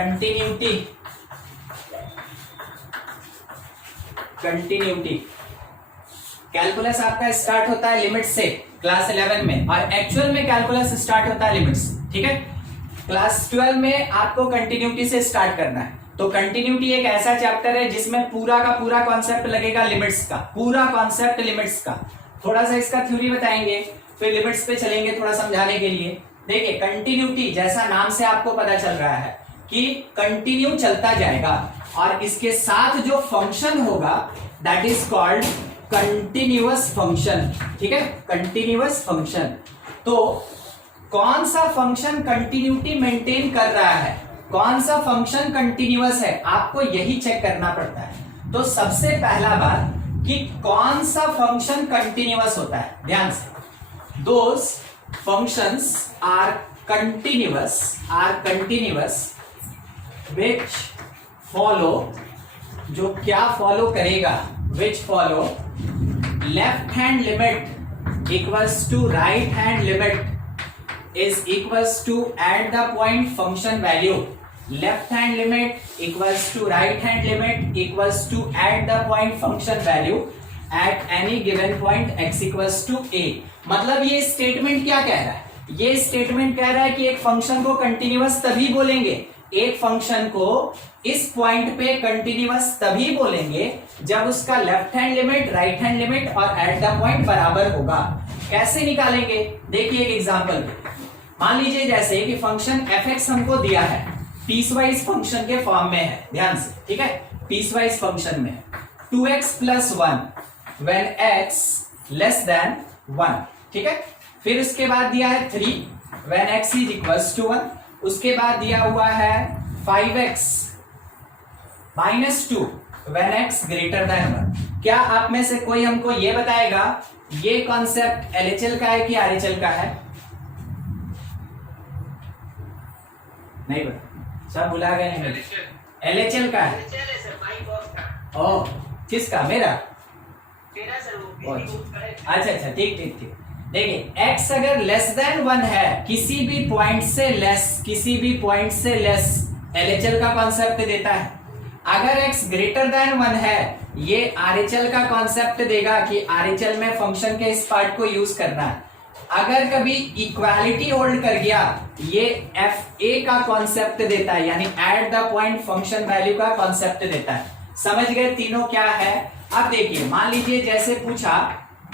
Continuity, continuity calculus आपका start होता है लिमिट से क्लास 11 में, और एक्चुअल में कैलकुलस स्टार्ट होता है लिमिट से, ठीक है। क्लास 12 में आपको कंटिन्यूटी से स्टार्ट करना है। तो कंटिन्यूटी एक ऐसा चैप्टर है जिसमें पूरा का पूरा कॉन्सेप्ट लगेगा लिमिट्स का, पूरा कॉन्सेप्ट लिमिट्स का। थोड़ा सा इसका थ्योरी बताएंगे, फिर लिमिट्स पे चलेंगे थोड़ा समझाने के लिए। देखिए कंटिन्यूटी जैसा नाम से आपको पता चल रहा है कि कंटिन्यू चलता जाएगा, और इसके साथ जो फंक्शन होगा that is called continuous function, ठीक है, कंटिन्यूअस फंक्शन। तो कौन सा फंक्शन कंटिन्यूटी मेंटेन कर रहा है, कौन सा फंक्शन कंटिन्यूअस है, आपको यही चेक करना पड़ता है। तो सबसे पहला बात कि कौन सा फंक्शन कंटिन्यूअस होता है, ध्यान से, those functions are continuous which follow, जो क्या फॉलो करेगा, which follow left hand limit equals to right hand limit is equals to at the point function value, left hand limit equals to right hand limit equals to at the point function value at any given point x equals to a। मतलब ये statement क्या कह रहा है, ये statement कह रहा है कि एक फंक्शन को कंटिन्यूअस तभी बोलेंगे, एक फंक्शन को इस पॉइंट पे कंटिन्यूअस तभी बोलेंगे जब उसका left hand limit, right hand limit और एट द पॉइंट बराबर होगा। कैसे निकालेंगे, देखिए एक एग्जांपल। मान लीजिए जैसे कि फंक्शन fx हमको दिया है, पीसवाइज फंक्शन के फॉर्म में है, ध्यान से, ठीक है, पीसवाइज फंक्शन में 2x plus 1 when x less than 1, ठीक है। फिर उसके बाद दिया है 3 when x is equals to 1, उसके बाद दिया हुआ है 5x minus 2 when x greater than 1। क्या आप में से कोई हमको ये बताएगा ये कॉन्सेप्ट LHL का है कि RHL का है? नहीं बता, सब भुला गए हैं। LHL का है। ओ किसका, मेरा? अच्छा अच्छा, ठीक ठीक ठीक। देखिए x अगर लेस देन 1 है, किसी भी पॉइंट से लेस, किसी भी पॉइंट से लेस, LHL का कॉन्सेप्ट देता है। अगर x ग्रेटर देन 1 है, ये RHL का कॉन्सेप्ट देगा कि RHL में फंक्शन के इस पार्ट को यूज करना है। अगर कभी इक्वालिटी होल्ड कर गया, ये FA का कॉन्सेप्ट देता है, यानी eight the point function value का कॉन्सेप्ट देता है। समझ गए तीनों क्या है? अब देखिए, मान लीजिए जैसे पूछा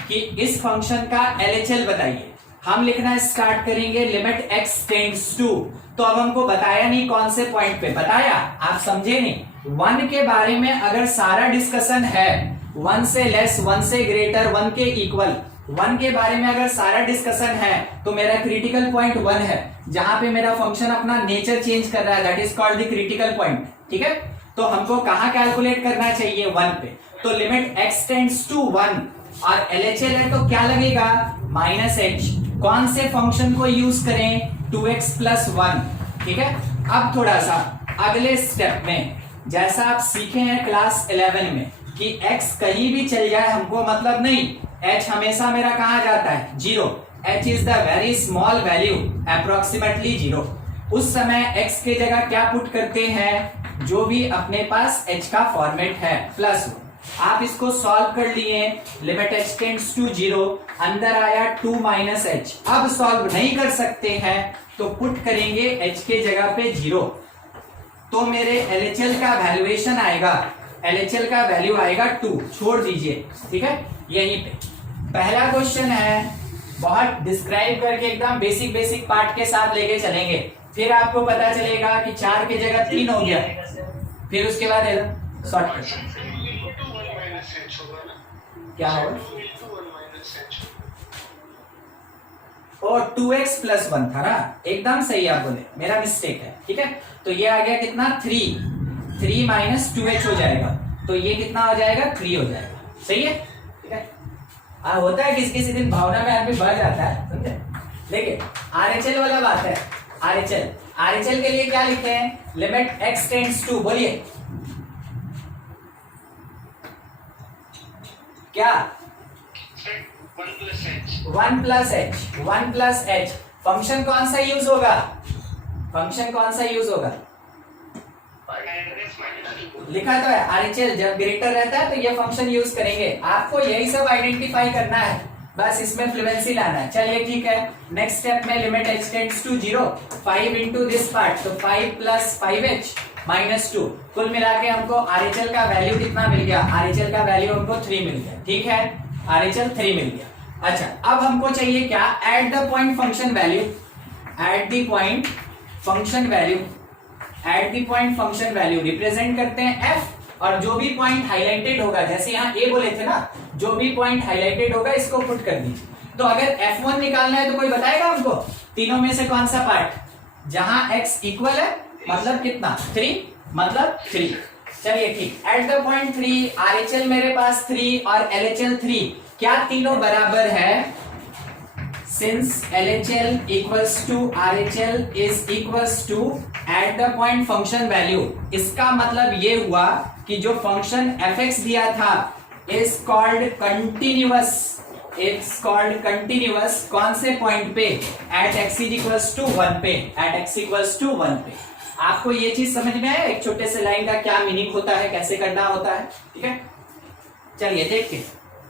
कि इस फंक्शन का LHL बताइए, हम लिखना स्टार्ट करेंगे लिमिट x टेंड्स टू। तो अब हमको बताया नहीं कौन से पॉइंट पे बताया, आप समझे नहीं। 1 के बारे में अगर सारा डिस्कशन है, 1 से लेस, 1 से ग्रेटर, 1 के इक्वल, 1 के बारे में अगर सारा डिस्कशन है, तो मेरा क्रिटिकल पॉइंट 1 है, जहां पे मेरा फंक्शन अपना नेचर चेंज कर रहा है, that is called the critical point, ठीक है। तो हमको कहां कैलकुलेट करना चाहिए, 1 पे। तो लिमिट x टेंड्स टू 1 और LHL है तो क्या लगेगा, माइनस h। कौन से फंक्शन को यूज करें, 2x प्लस 1, ठीक है। अब थोड़ा सा अगले स्टेप में, जैसा आप सीखे हैं क्लास 11 में कि x कहीं भी चल जाए हमको मतलब नहीं, h हमेशा मेरा कहां जाता है, 0। h is the very small value, approximately 0। उस समय x के जगह क्या पुट करते हैं, जो भी अपने पास h का फॉर्मेट है, प्लस 1। आप इसको सॉल्व कर लिए, लिमिट h टेंड्स टू 0, अंदर आया 2 माइनस h। अब सॉल्व नहीं कर सकते हैं तो पुट करेंगे h के जगह पे 0, तो मेरे LHL का वैल्यूएशन आएगा, LHL का वैल्यू आएगा 2, छोड़ दीजिए, ठीक है। यहीं पे पहला क्वेश्चन है, बहुत डिस्क्राइब करके एकदम बेसिक बेसिक पार्ट के साथ लेके चलेंगे, फिर आपको पता चलेगा कि 4 की जगह 3 हो गया, फिर उसके बाद शॉर्ट क्या होगा, और 2x प्लस 1 था ना, एकदम सही आप बोले, मेरा मिस्टेक है, ठीक है। तो ये आ गया कितना, 3 माइनस 2h हो जाएगा, तो ये कितना हो जाएगा, 3 हो जाएगा, सही है, ठीक है। होता है किसी किसी दिन भावना में आदमी बढ़ जाता है, समझे। देखिए RHL वाला बात है, RHL के लिए क्या लिखते हैं, लिमिट x टेंड्स टू, बोलिए क्या, 1 प्लस h। फंक्शन कौन सा यूज होगा, फंक्शन कौन सा यूज होगा, लिखा तो है RHL जब ग्रेटर रहता है तो ये फंक्शन यूज करेंगे। आपको यही सब आइडेंटिफाई करना है, बस इसमें फ्लुएंसी लाना है। चलिए ठीक है, नेक्स्ट स्टेप में limit h tends to 0, 5 into this part, तो 5 प्लस 5h माइनस 2। कुल मिला के हमको RHL का वैल्यू कितना मिल गया? RHL का वैल्यू हमको 3 मिल गया। ठीक है, RHL 3 मिल गया। अच्छा, अब हमको चाहिए क्या? Eight the point function value, eight the point function value, eight the point function value represent करते हैं f, और जो भी पॉइंट हाईलाइटेड होगा, जैसे यहाँ a बोले थे ना, जो भी पॉइंट हाईलाइटेड होगा इसको पुट कर दीजिए। तो अगर f1 निकालना है तो कोई बताएगा हमको तीनों में से कौन सा पार्ट जहां x इक्वल है, मतलब कितना? 3, मतलब 3। चलिए ठीक, एट द पॉइंट 3 RHL मेरे पास 3 और LHL 3, क्या तीनों बराबर है? Since LHL equals to RHL is equals to at the point function value, इसका मतलब ये हुआ कि जो फंक्शन fx दिया था is called continuous, it's called continuous कौन से पॉइंट पे? at x is equals to 1 पे, at x equals to 1 पे। आपको ये चीज समझ में आया एक छोटे से लाइन का क्या मीनिंग होता है, कैसे करना होता है? ठीक है, चलिए देखते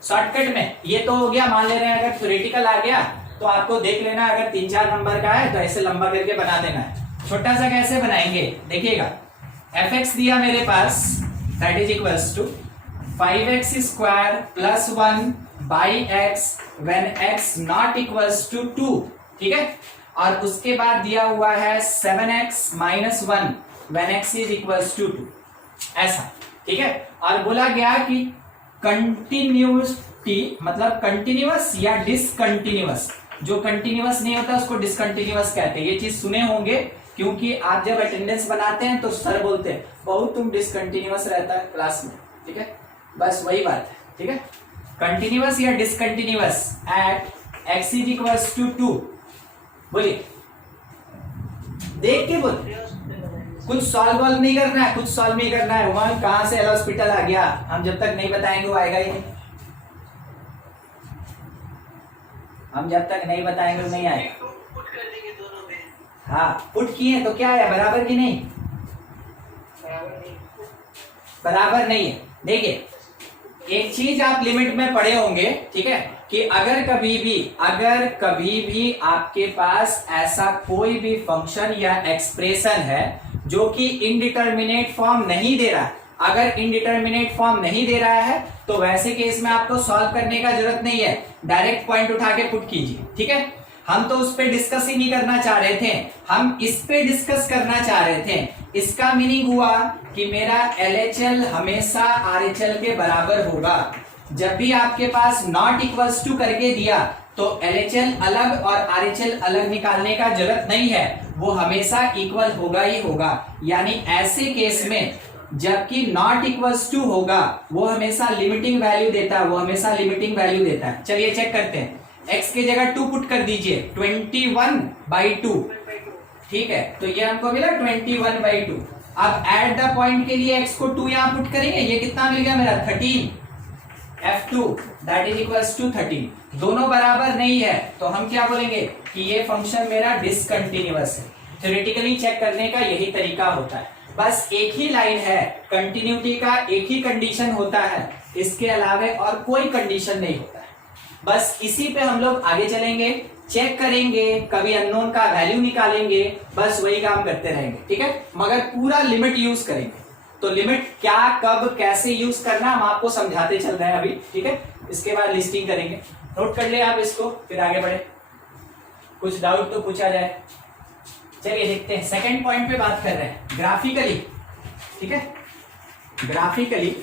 शॉर्टकट में। ये तो हो गया, मान ले रहे हैं अगर थ्योरेटिकल आ गया तो आपको देख लेना, अगर 3-4 नंबर का है तो ऐसे लंबा करके बना देना है। छोटा सा कैसे बनाएंगे देखिएगा, fx दिया मेरे पास, that is equals to 5x square plus 1 by x when x not equals to 2। ठीक है, और उसके बाद दिया हुआ है 7x minus 1 when x is equals to 2, ऐसा। ठीक है, और बोला गया कि कंटिन्यूटी मतलब कंटिन्यूअस या डिसकंटिन्यूअस, जो कंटिन्यूअस नहीं होता उसको डिसकंटिन्यूअस कहते हैं। ये चीज सुने होंगे, क्योंकि आप जब अटेंडेंस बनाते हैं तो सर बोलते हैं बहुत तुम डिसकंटिन्यूअस रहता है क्लास में। ठीक है, बस वही बात है। ठीक है, कंटिन्यूअस या discontinuous at x is equals to 2। बोलिए, देख के बोल, कुछ सॉल्व नहीं करना है, कुछ सॉल्व नहीं करना है। उमंग कहां से हॉस्पिटल आ गया? हम जब तक नहीं बताएंगे वो आएगा ही नहीं, हम जब तक नहीं बताएंगे वो नहीं आएगा। हाँ, पुट किए तो क्या है, बराबर की नहीं? बराबर नहीं है। देखिए, एक चीज आप लिमिट में पढ़े होंगे, ठीक है, कि अगर कभी भी आपके पास ऐसा कोई भी फंक्शन या एक्सप्रेशन है जो कि इनडिटर्मिनेट फॉर्म नहीं दे रहा है, अगर इनडिटर्मिनेट फॉर्म नहीं दे रहा है तो वैसे केस में आपको सॉल्व करने का जरूरत नहीं है, डायरेक्ट पॉइंट उठा के पुट कीजिए। ठीक है, हम तो उस पे डिस्कस ही नहीं करना चाह रहे थे, हम इस पे डिस्कस करना चाह रहे थे। इसका मीनिंग हुआ कि मेरा LHL हमेशा RHL के बराबर होगा। जब भी आपके पास नॉट इक्वल्स टू करके दिया तो LHL अलग और RHL अलग निकालने का जरूरत नहीं है, वो हमेशा इक्वल होगा ही होगा। यानी ऐसे केस में जबकि नॉट इक्वल्स टू होगा वो हमेशा लिमिटिंग वैल्यू देता है, वो हमेशा लिमिटिंग वैल्यू देता है। चलिए चेक करते हैं, x की जगह 2 पुट कर दीजिए, 21/2। ठीक है, तो ये हमको मिला 21/2। अब एट द पॉइंट के लिए x को 2 यहां पुट करेंगे, ये कितना मिल गया मेरा? 13 f2 that is equals to 13। दोनों बराबर नहीं है तो हम क्या बोलेंगे कि ये फंक्शन मेरा डिसकंटिन्यूअस है। थ्योरेटिकली चेक करने का यही तरीका होता है, बस एक ही लाइन है, कंटिन्यूटी का एक ही कंडीशन होता है, इसके अलावा और कोई कंडीशन नहीं होता है। बस इसी पे हम लोग आगे चलेंगे, चेक करेंगे, कभी अननोन का वैल्यू निकालेंगे, बस वही काम करते रहेंगे। ठीक है, मगर पूरा लिमिट यूज करेंगे। तो लिमिट क्या, कब, कैसे यूज करना हम आपको समझाते चल रहे हैं अभी। ठीक है, इसके बाद लिस्टिंग करेंगे, नोट कर ले आप इसको, फिर आगे बढ़े, कुछ डाउट तो पूछा जाए। चलिए देखते हैं, सेकंड पॉइंट पे बात कर रहे हैं ग्राफिकली। ठीक है, ग्राफिकली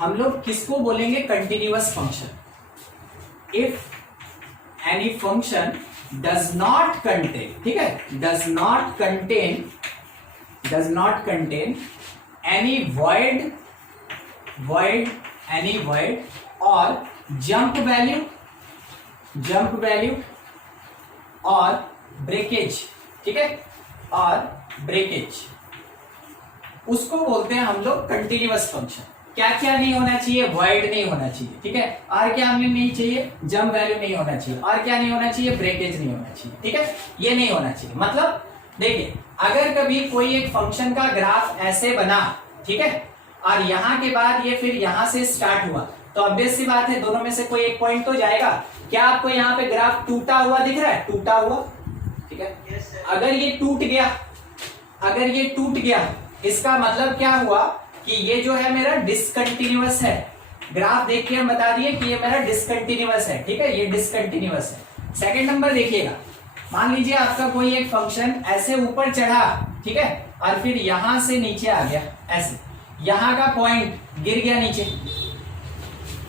हम लोग किसको बोलेंगे? Continuous function. If any function does not contain, ठीक है, does not contain any void और जंप वैल्यू और ब्रेकेज। ठीक है, और ब्रेकेज उसको बोलते हैं हम लोग कंटिन्यूअस फंक्शन। क्या क्या नहीं होना चाहिए? वॉइड नहीं होना चाहिए। ठीक है, और क्या नहीं चाहिए? जंप वैल्यू नहीं होना चाहिए। और क्या नहीं होना चाहिए? ब्रेकेज नहीं होना चाहिए। ठीक है, ये नहीं होना चाहिए। मतलब देखिए अगर कभी कोई एक फंक्शन का ग्राफ ऐसे बना, ठीक है, और यहाँ के बाद ये फिर यहाँ से स्टार्ट हुआ, तो ऑब्वियस सी बात है दोनों में से कोई एक पॉइंट तो जाएगा। क्या आपको यहाँ पे ग्राफ टूटा हुआ दिख रहा है? टूटा हुआ, ठीक है। अगर ये टूट गया, अगर ये टूट गया, इसका मतलब क्या हुआ कि ये जो है मेरा डिसकंटिन्यूअस है। ग्राफ देख के हम बता दिए कि ये मेरा डिसकंटिन्यूअस है, ठीक है, ये डिसकंटिन्यूअस है। सेकंड नंबर देखिएगा, मान लीजिए आपका कोई एक फंक्शन ऐसे ऊपर चढ़ा, ठीक है, और फिर यहां से नीचे आ गया, ऐसे यहां का पॉइंट गिर गया नीचे।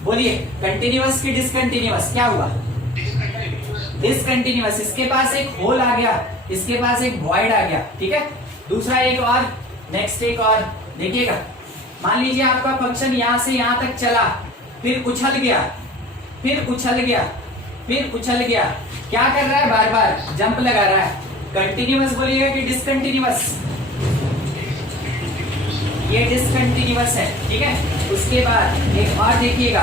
बोलिए कंटिन्यूअस की डिसकंटिन्यूअस? क्या हुआ? डिसकंटिन्यूअस। इसके पास एक होल आ गया, इसके पास एक वॉइड आ गया, ठीक है। दूसरा एक और, नेक्स्ट एक और देखिएगा, मान लीजिए आपका फंक्शन यहां से यहां तक चला, फिर उछल गया, फिर उछल गया, फिर उछल गया। क्या कर रहा है? बार बार जंप लगा रहा है। कंटिन्यूअस बोलिएगा कि डिसकंटिन्यूअस? ये डिसकंटिन्यूअस है, ठीक है। उसके बाद एक और देखिएगा,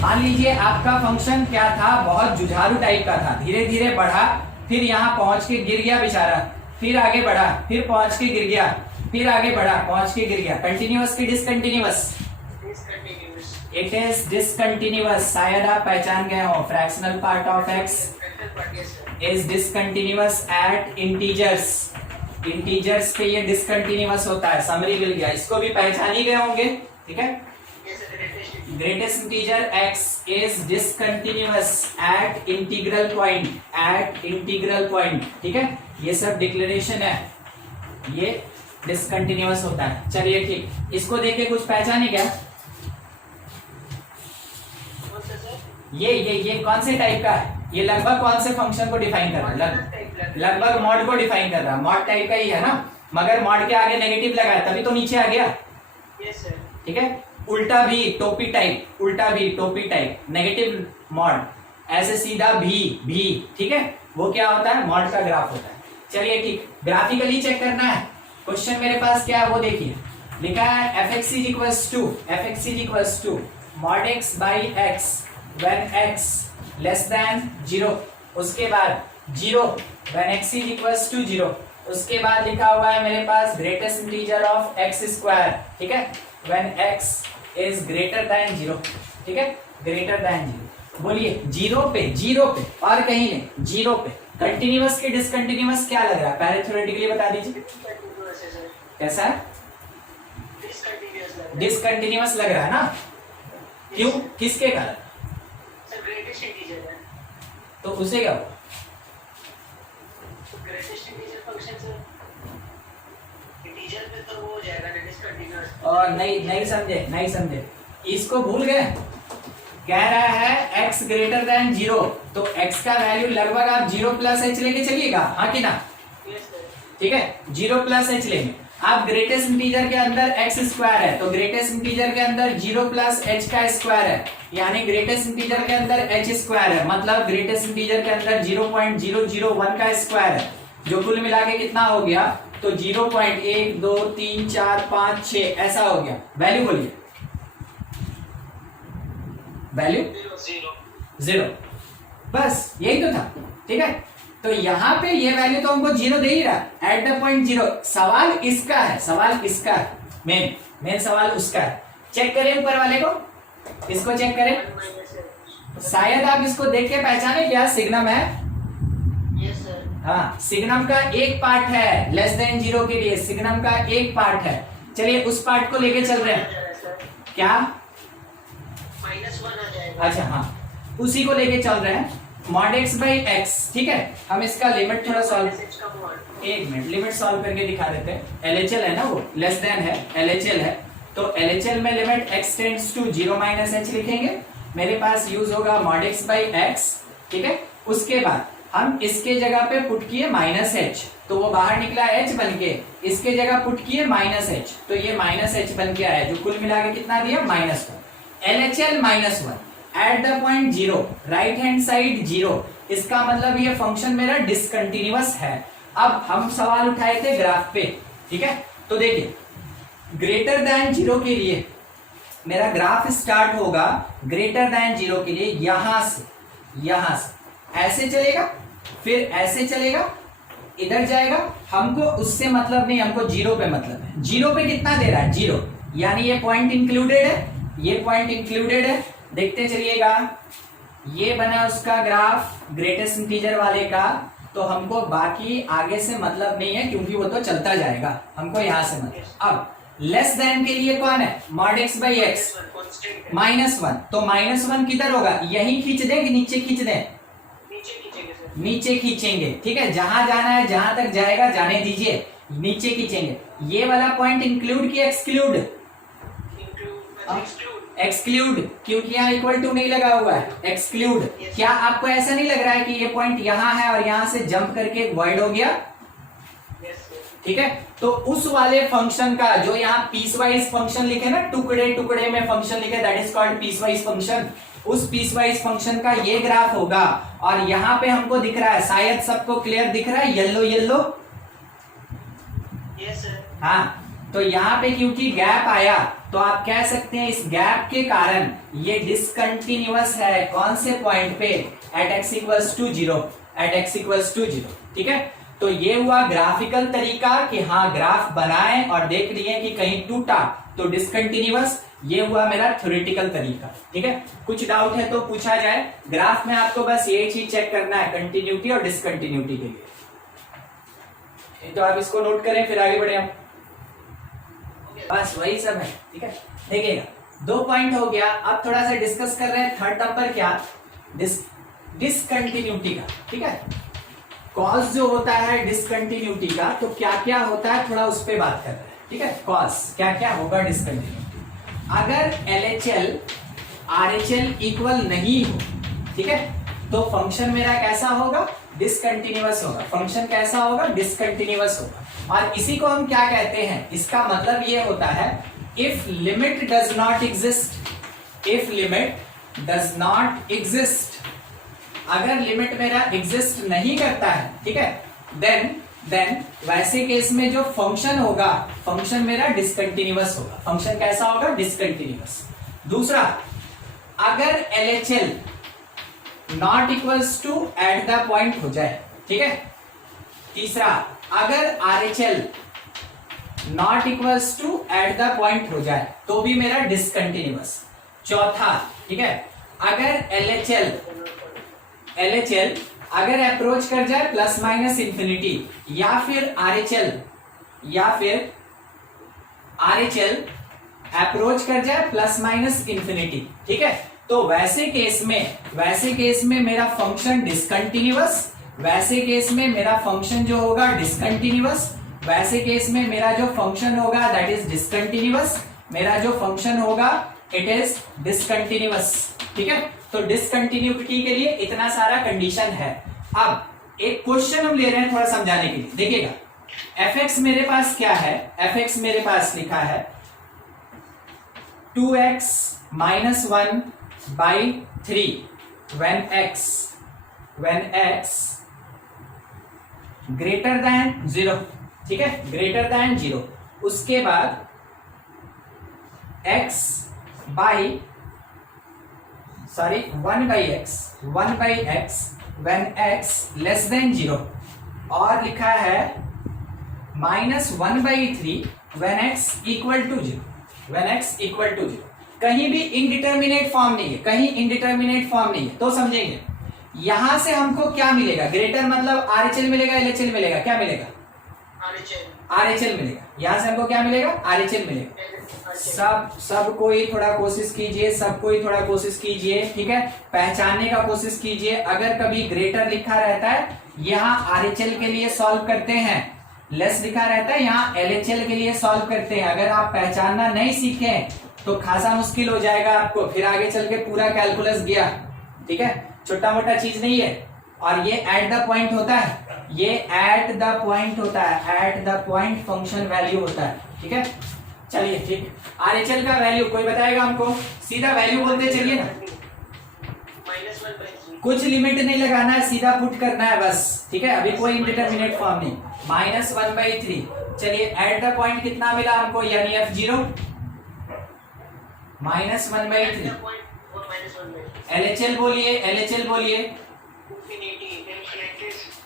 मान लीजिए आपका फंक्शन क्या था? बहुत जुझारू टाइप का था, धीरे धीरे बढ़ा, फिर यहाँ पहुंच के गिर गया बेचारा, फिर आगे बढ़ा, फिर पहुंच के गिर गया, फिर आगे बढ़ा, पहुंच के गिर गया। कंटिन्यूअस की डिसकंटिन्यूअस? It is discontinuous. शायद आप पहचान गए हो, fractional part of X is discontinuous at integers. Integers पे ये डिसकंटिन्यूअस होता है। समरी मिल गया, इसको भी पहचान ही गए होंगे, ठीक है। Greatest integer x is discontinuous at integral point, at integral point, ठीक है। ये सब डिक्लेरेशन है, ये डिसकंटिन्यूअस होता है। चलिए ठीक, इसको देख के कुछ पहचाने क्या? ये कौन से टाइप का है? ये लगभग कौन से फंक्शन को डिफाइन कर रहा है? लगभग मॉड को डिफाइन कर रहा है। मॉड टाइप का ही है ना, मगर मॉड के आगे नेगेटिव लगाया तभी तो नीचे आ गया, ठीक है। उल्टा भी टोपी टाइप, उल्टा भी टोपी टाइप, नेगेटिव मॉड, ऐसे सीधा भी, ठीक है, वो क्या होता है? मॉड का ग्राफ होता है। चलिए ठीक, ग्राफिकली चेक करना है। क्वेश्चन मेरे पास क्या है वो देखिए, लिखा है fx is equals to mod x by x when x less than 0, उसके बाद 0 when x is equals to 0, उसके बाद लिखा हुआ है मेरे पास greatest integer of x square, ठीक है, when x is greater than 0, ठीक है, greater than 0। बोलिए जीरो पे और कहीं नहीं, जीरो पे। कंटिन्यूअस के डिसकंटिन्यूअस क्या लग रहा है? पहले थ्योरेटिकली बता दीजिए कैसा है? डिसकंटिन्यूअस लग रहा है ना? क्यों? किसके कारण? ग्रेटेस्ट इंटीजर है तो उसे क्या हुआ? ग्रेटेस्ट इंटीजर फंक्शन से इंटीजर पे तो वो हो जाएगा ना डिसकंटिन्यूअस। और नहीं समझे, इसको भूल गए। कह रहा है x ग्रेटर देन 0, तो x का वैल्यू लगभग आप 0 प्लस h लेके चलिएगा, हाँ कि ना? ठीक है, 0 प्लस h लेंगे आप। ग्रेटेस्ट इंटीजर के अंदर x स्क्वायर है, तो ग्रेटेस्ट इंटीजर के अंदर 0 प्लस h का स्क्वायर है, यानी ग्रेटेस्ट इंटीजर के अंदर h स्क्वायर है, मतलब ग्रेटेस्ट इंटीजर के अंदर 0.001 का स्क्वायर है, जो कुल मिला के कितना हो गया? तो 0.1 2 3 4 5 6 ऐसा हो गया। वैल्यू बोलिए, वैल्यू 0, बस यही तो था, ठीक है। तो यहाँ पे ये वैल्यू तो हमको 0 दे ही रहा, एट द पॉइंट 0। सवाल इसका है, सवाल इसका है, मेन सवाल उसका है। चेक करें ऊपर वाले को, इसको चेक करें। शायद आप इसको देख के पहचाने क्या सिग्नम है? हाँ, सिग्नम का एक पार्ट है लेस देन 0 के लिए, सिग्नम का एक पार्ट है। चलिए उस पार्ट को लेके चल रहे हैं। क्या? -1 आ जाएगा। अच्छा हाँ, उसी को लेके चल रहे हैं। mod x by x, ठीक है। हम इसका लिमिट थोड़ा सॉल्व, एक मिनट, लिमिट सॉल्व करके दिखा देते हैं। LHL है ना, वो लेस देन है, LHL है, तो LHL में limit x tends to 0 minus h लिखेंगे। मेरे पास यूज होगा mod x by x, ठीक है। उसके बाद हम इसके जगह पे पुट किए -h, तो वो बाहर निकला h बन के, इसके जगह पुट किए -h, तो ये -h बन के आया, जो कुल मिला के कितना दिया? -1। LHL -1 eight the point 0, right hand side 0, इसका मतलब ये फंक्शन मेरा डिसकंटिन्यूअस है। अब हम सवाल उठाए थे ग्राफ पे, ठीक है। तो देखिए ग्रेटर देन 0 के लिए मेरा ग्राफ स्टार्ट होगा, ग्रेटर देन 0 के लिए यहां से ऐसे चलेगा, फिर ऐसे चलेगा, इधर जाएगा, हमको उससे मतलब नहीं, हमको जीरो पे मतलब है। जीरो पे कितना दे रहा है? जीरो, यानी ये पॉइंट इंक्लूडेड है, ये पॉइंट इंक्लूडेड है। देखते चलिएगा, ये बना उसका ग्राफ ग्रेटेस्ट इंटीजर वाले का, तो हमको बाकी आगे से मतलब नहीं है क्योंकि वो तो चलता जाएगा, हमको यहां से मतलब। अब लेस देन के लिए कौन है? मॉड एक्स बाई एक्स -1, तो -1 किधर होगा? यही खींच दें कि नीचे खींच दें? नीचे खींचेंगे सर। नीचे खींचेंगे, ठीक है। जहां जाना है, जहां तक जाएगा जाने दीजिए, नीचे खींचेंगे। ये वाला पॉइंट इंक्लूड कि एक्सक्लूड? एक्सक्लूड, क्योंकि यहाँ इक्वल टू नहीं लगा हुआ है, एक्सक्लूड। क्या आपको ऐसा नहीं लग रहा है कि ये पॉइंट यहाँ है और यहाँ से जंप करके वॉइड हो गया? ठीक है, तो उस वाले फंक्शन का जो यहाँ पीस वाइज फंक्शन लिखे ना, टुकड़े टुकड़े में फंक्शन लिखे, that is called piece function. उस पीस वाइज फंक्शन का ये ग्राफ होगा, और यहाँ पे हमको दिख रहा है, शायद सबको क्लियर दिख रहा है, येलो येलो। Yes sir. हाँ, तो यहाँ पे क्योंकि गैप आया, तो आप कह सकते हैं इस गैप के कारण ये डिसकंटिन्यूअस है। कौन से पॉइंट पे? At x equals to 0, at x equals to 0। ठीक है, तो ये हुआ ग्राफिकल तरीका कि हाँ ग्राफ बनाए और देख लिए कि कहीं टूटा तो डिसकंटिन्यूअस। ये हुआ मेरा थ्योरेटिकल तरीका। ठीक है, कुछ डाउट है तो पूछा जाए। ग्राफ में आपको बस ये चीज चेक करना है, कंटिन्यूटी और डिसकंटिन्यूटी के लिए। तो आप इसको नोट करें, फिर आगे बढ़े हम। बस वही सब है। ठीक है, देखिएगा 2 पॉइंट हो गया। अब थोड़ा सा डिस्कस कर रहे हैं थर्ड टर्म पर, क्या? डिसकंटिन्यूटी का। ठीक है, कॉज जो होता है डिसकंटिन्यूटी का, तो क्या क्या होता है थोड़ा उस पर बात कर रहे हैं। ठीक है, कॉज क्या क्या होगा डिसकंटिन्यूटी। अगर LHL RHL इक्वल नहीं हो, ठीक है, तो फंक्शन मेरा कैसा होगा? डिसकंटिन्यूअस होगा। फंक्शन कैसा होगा? डिसकंटिन्यूअस होगा। और इसी को हम क्या कहते हैं? इसका मतलब ये होता है, if limit does not exist, if limit does not exist, अगर लिमिट मेरा एग्जिस्ट नहीं करता है, ठीक है, देन वैसे केस में जो फंक्शन होगा, फंक्शन मेरा डिसकंटिन्यूअस होगा। फंक्शन कैसा होगा? डिसकंटिन्यूअस। दूसरा, अगर LHL not equals to at the point हो जाए, ठीक है। तीसरा, अगर RHL not equals to at the point हो जाए तो भी मेरा डिसकंटिन्यूअस। चौथा, ठीक है, अगर LHL अगर अप्रोच कर जाए प्लस माइनस इंफिनिटी, या फिर RHL अप्रोच कर जाए प्लस माइनस इंफिनिटी, ठीक है, तो वैसे केस में मेरा फंक्शन डिसकंटिन्यूअस, वैसे केस में मेरा फंक्शन जो होगा डिसकंटिन्यूअस, वैसे केस में मेरा जो फंक्शन होगा दैट इज डिसकंटिन्यूअस, मेरा जो फंक्शन होगा इट इज डिसकंटिन्यूअस। ठीक है, तो डिसकंटिन्यूटी के लिए इतना सारा कंडीशन है। अब एक क्वेश्चन हम ले रहे हैं थोड़ा समझाने के लिए। देखिएगा, fx मेरे पास क्या है? fx मेरे पास लिखा है 2x minus 1 by 3 when x greater than 0। ठीक है, greater than 0। उसके बाद x by 1 by x when x less than 0, और लिखा है -1 by 3 when x equal to 0, when x equal to 0। कहीं भी इनडिटर्मिनेट फॉर्म नहीं है, कहीं इनडिटर्मिनेट फॉर्म नहीं है, तो समझेंगे यहां से हमको क्या मिलेगा? ग्रेटर मतलब RHL मिलेगा, LHL मिलेगा, क्या मिलेगा? RHL मिलेगा। यहां से हमको क्या मिलेगा? RHL मिलेगा। सब कोई थोड़ा कोशिश कीजिए, सब कोई थोड़ा कोशिश कीजिए, ठीक है, पहचानने का कोशिश कीजिए। अगर कभी ग्रेटर लिखा रहता है, यहाँ RHL के लिए सॉल्व करते हैं, लेस लिखा रहता है, यहाँ LHL के लिए सॉल्व करते हैं। अगर आप पहचानना नहीं सीखे तो खासा मुश्किल हो जाएगा आपको, फिर आगे चल के पूरा कैलकुलस गया। ठीक है, छोटा मोटा चीज नहीं है। और ये एट द पॉइंट होता है, ये एट द पॉइंट होता है, eight the point function value होता है। ठीक है, चलिए ठीक। RHL का वैल्यू कोई बताएगा हमको? सीधा वैल्यू बोलते चलिए ना, कुछ लिमिट नहीं लगाना है, सीधा पुट करना है बस। ठीक है, अभी कोई इंडिटरमिनेट फॉर्म नहीं। -1/3। चलिए, एट द पॉइंट कितना मिला हमको, यानी F0 -1/3। LHL बोलिए, LHL बोलिए।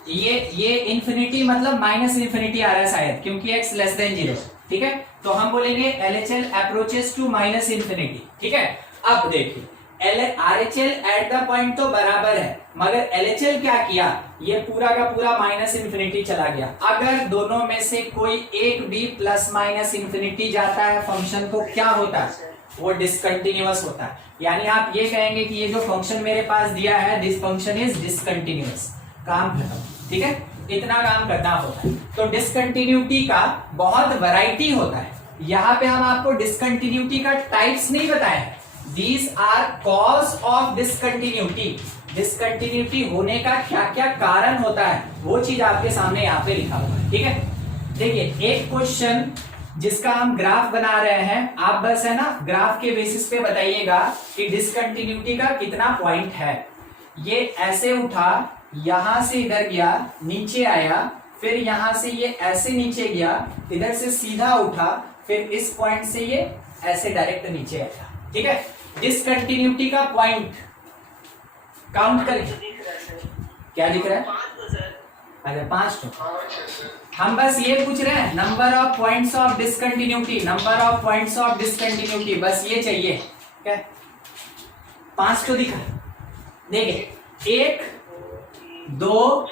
ये इंफिनिटी मतलब माइनस इंफिनिटी आ रहा है शायद, क्योंकि x लेस देन 0। ठीक है, तो हम बोलेंगे LHL approaches to minus infinity. ठीक है, अब देखिए RHL एट द पॉइंट तो बराबर है, मगर LHL क्या किया, ये पूरा का पूरा माइनस इंफिनिटी चला गया। अगर दोनों में से कोई एक भी प्लस माइनस इंफिनिटी जाता है फंक्शन, तो क्या होता है, वो डिसकंटिन्यूअस होता है। यानी आप ये कहेंगे कि ये जो फंक्शन मेरे पास दिया है, दिस फंक्शन इज डिसकंटिन्यूअस। काम खत्म। ठीक है, इतना काम करना होता है। तो डिसकंटिन्यूटी का बहुत वैरायटी होता है। यहाँ पे हम आपको डिसकंटिन्यूटी का टाइप्स नहीं बताए हैं। These are cause of discontinuity. Discontinuity होने का क्या क्या कारण होता है, वो चीज आपके सामने यहाँ पे लिखा हुआ है। ठीक है, देखिए एक क्वेश्चन जिसका हम ग्राफ बना रहे हैं, आप बस है ना ग्राफ के बेसिस पे बताइएगा कि डिसकंटिन्यूटी का कितना पॉइंट है। ये ऐसे उठा, यहां से इधर गया, नीचे आया, फिर यहां से ये ऐसे नीचे गया, इधर से सीधा उठा, फिर इस पॉइंट से ये ऐसे डायरेक्ट नीचे आया। ठीक है, डिसकंटिन्यूटी का पॉइंट काउंट करके क्या दिख रहा है, अच्छा 5 तो। हम बस ये पूछ रहे हैं number of points of discontinuity, number of points of discontinuity, बस ये चाहिए। क्या 5 तो दिखा, देखिए 1 2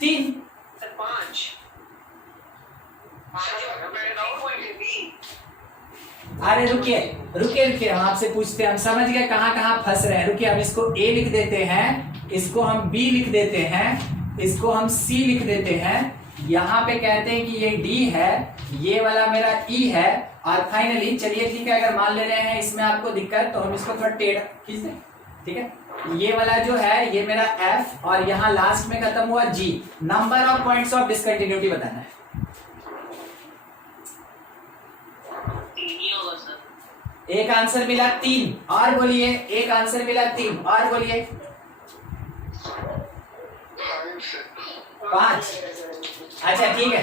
3 5। अरे रुकिए रुकिए रुकिए, हम आपसे पूछते हैं, हम समझ गए कहाँ कहाँ फंस रहे हैं। रुकिए, हम इसको A लिख देते हैं, इसको हम B लिख देते हैं, इसको हम C लिख देते हैं, यहाँ पे कहते हैं कि ये D है, ये वाला मेरा E है, और फाइनली चलिए ठीक है, अगर मान ले रहे हैं इसमें आपको दिक्कत तो हम इसको थोड़ा टेढ़ा खींच दें। ठीक है, ये वाला जो है ये मेरा F, और यहाँ लास्ट में खत्म हुआ G। Number of points of discontinuity बताना है। एक आंसर मिला 3, और बोलिए, एक आंसर मिला 3, और बोलिए 5। अच्छा ठीक है,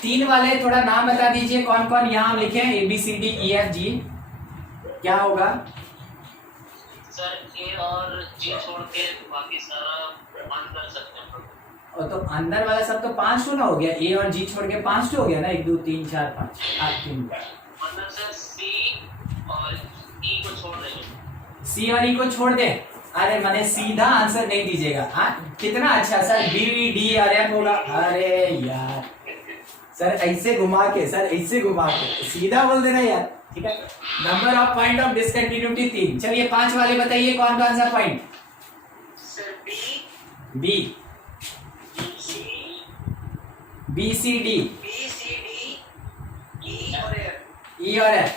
3 वाले थोड़ा नाम बता दीजिए कौन कौन, यहाँ हम लिखे ABCDEFG, क्या होगा सर? A और G छोड़ के बाकी सारा अंदर सकते हैं। और तो अंदर वाला सब तो 5 टू ना हो गया, A और G छोड़ के 5 टू हो गया ना, 1 2 3 4 5 8 3। मतलब सर C और E को छोड़ देंगे। C और E को छोड़ दे, अरे मैंने सीधा आंसर नहीं दीजिएगा। हाँ कितना अच्छा सर, B D और F होगा। अरे यार सर ऐसे घुमा के, सर ऐसे घुमा के सीधा बोल देना यार। ठीक है, number of point of discontinuity 3। चलिए 5 वाले बताइए कौन कौन सा point. Sir B B C D E और F।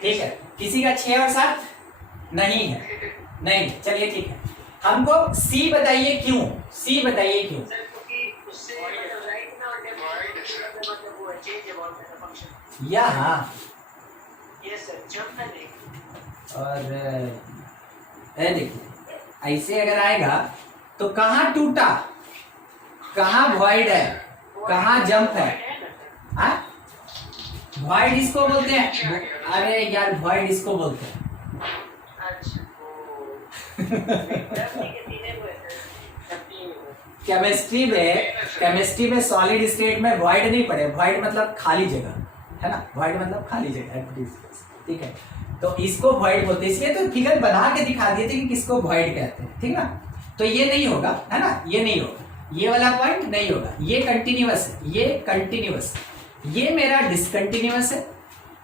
ठीक है, किसी का 6 और 7 नहीं है, नहीं। चलिए ठीक है, हमको C बताइए क्यों, C बताइए क्यों। सर क्योंकि उससे राइट में और लेफ्ट में वो चेंज है बहुत सारा फंक्शन। या हाँ, यस सर, जंप ना देख। और देखिए ऐसे अगर आएगा तो कहाँ टूटा, कहाँ वॉइड है, कहाँ जंप है। हाँ वॉइड इसको बोलते हैं, अरे यार वॉइड इसको बोलते हैं। केमिस्ट्री में सॉलिड स्टेट में वॉइड नहीं पढ़े, वॉइड मतलब खाली जगह है ना, वॉइड मतलब खाली जगह। ठीक है, तो इसको वॉइड बोलते हैं, इसलिए तो फिगर बना के दिखा दिए थे कि किसको वॉइड कहते हैं। ठीक ना, तो ये नहीं होगा है ना, ये नहीं होगा, ये वाला पॉइंट नहीं होगा। ये कंटिन्यूअस है, ये कंटिन्यूअस, ये मेरा डिसकंटिन्यूअस है।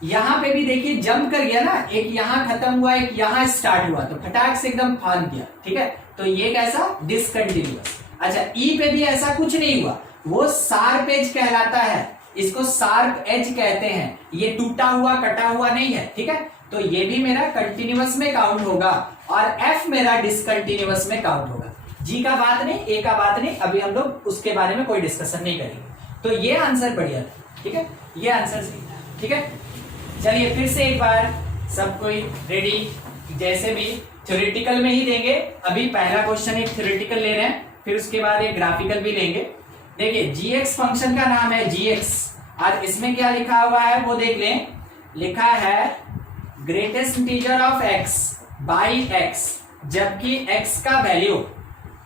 यहाँ पे भी देखिए जंप कर गया ना, एक यहाँ खत्म हुआ, एक यहाँ स्टार्ट हुआ, तो फटाक से एकदम फान किया। ठीक है, तो ये कैसा, डिसकंटिन्यूअस। अच्छा ई पे भी ऐसा कुछ नहीं हुआ, वो शार्प एज कहलाता है, इसको शार्प एज कहते हैं, ये टूटा हुआ कटा हुआ नहीं है। ठीक है, तो ये भी मेरा कंटिन्यूअस में काउंट होगा, और एफ मेरा डिसकंटिन्यूअस में काउंट होगा। जी का बात नहीं, ए का बात नहीं, अभी हम लोग उसके बारे में कोई डिस्कशन नहीं करेंगे। तो ये आंसर बढ़िया था। ठीक है, ये आंसर सही था। ठीक है, चलिए फिर से एक बार सब कोई रेडी, जैसे भी थ्योरेटिकल में ही देंगे। अभी पहला क्वेश्चन एक थ्योरेटिकल ले रहे हैं, फिर उसके बाद एक ग्राफिकल भी लेंगे। देखिए gx फंक्शन का नाम है gx, और इसमें क्या लिखा हुआ है वो देख लें। लिखा है greatest integer of x by x, जबकि x का वैल्यू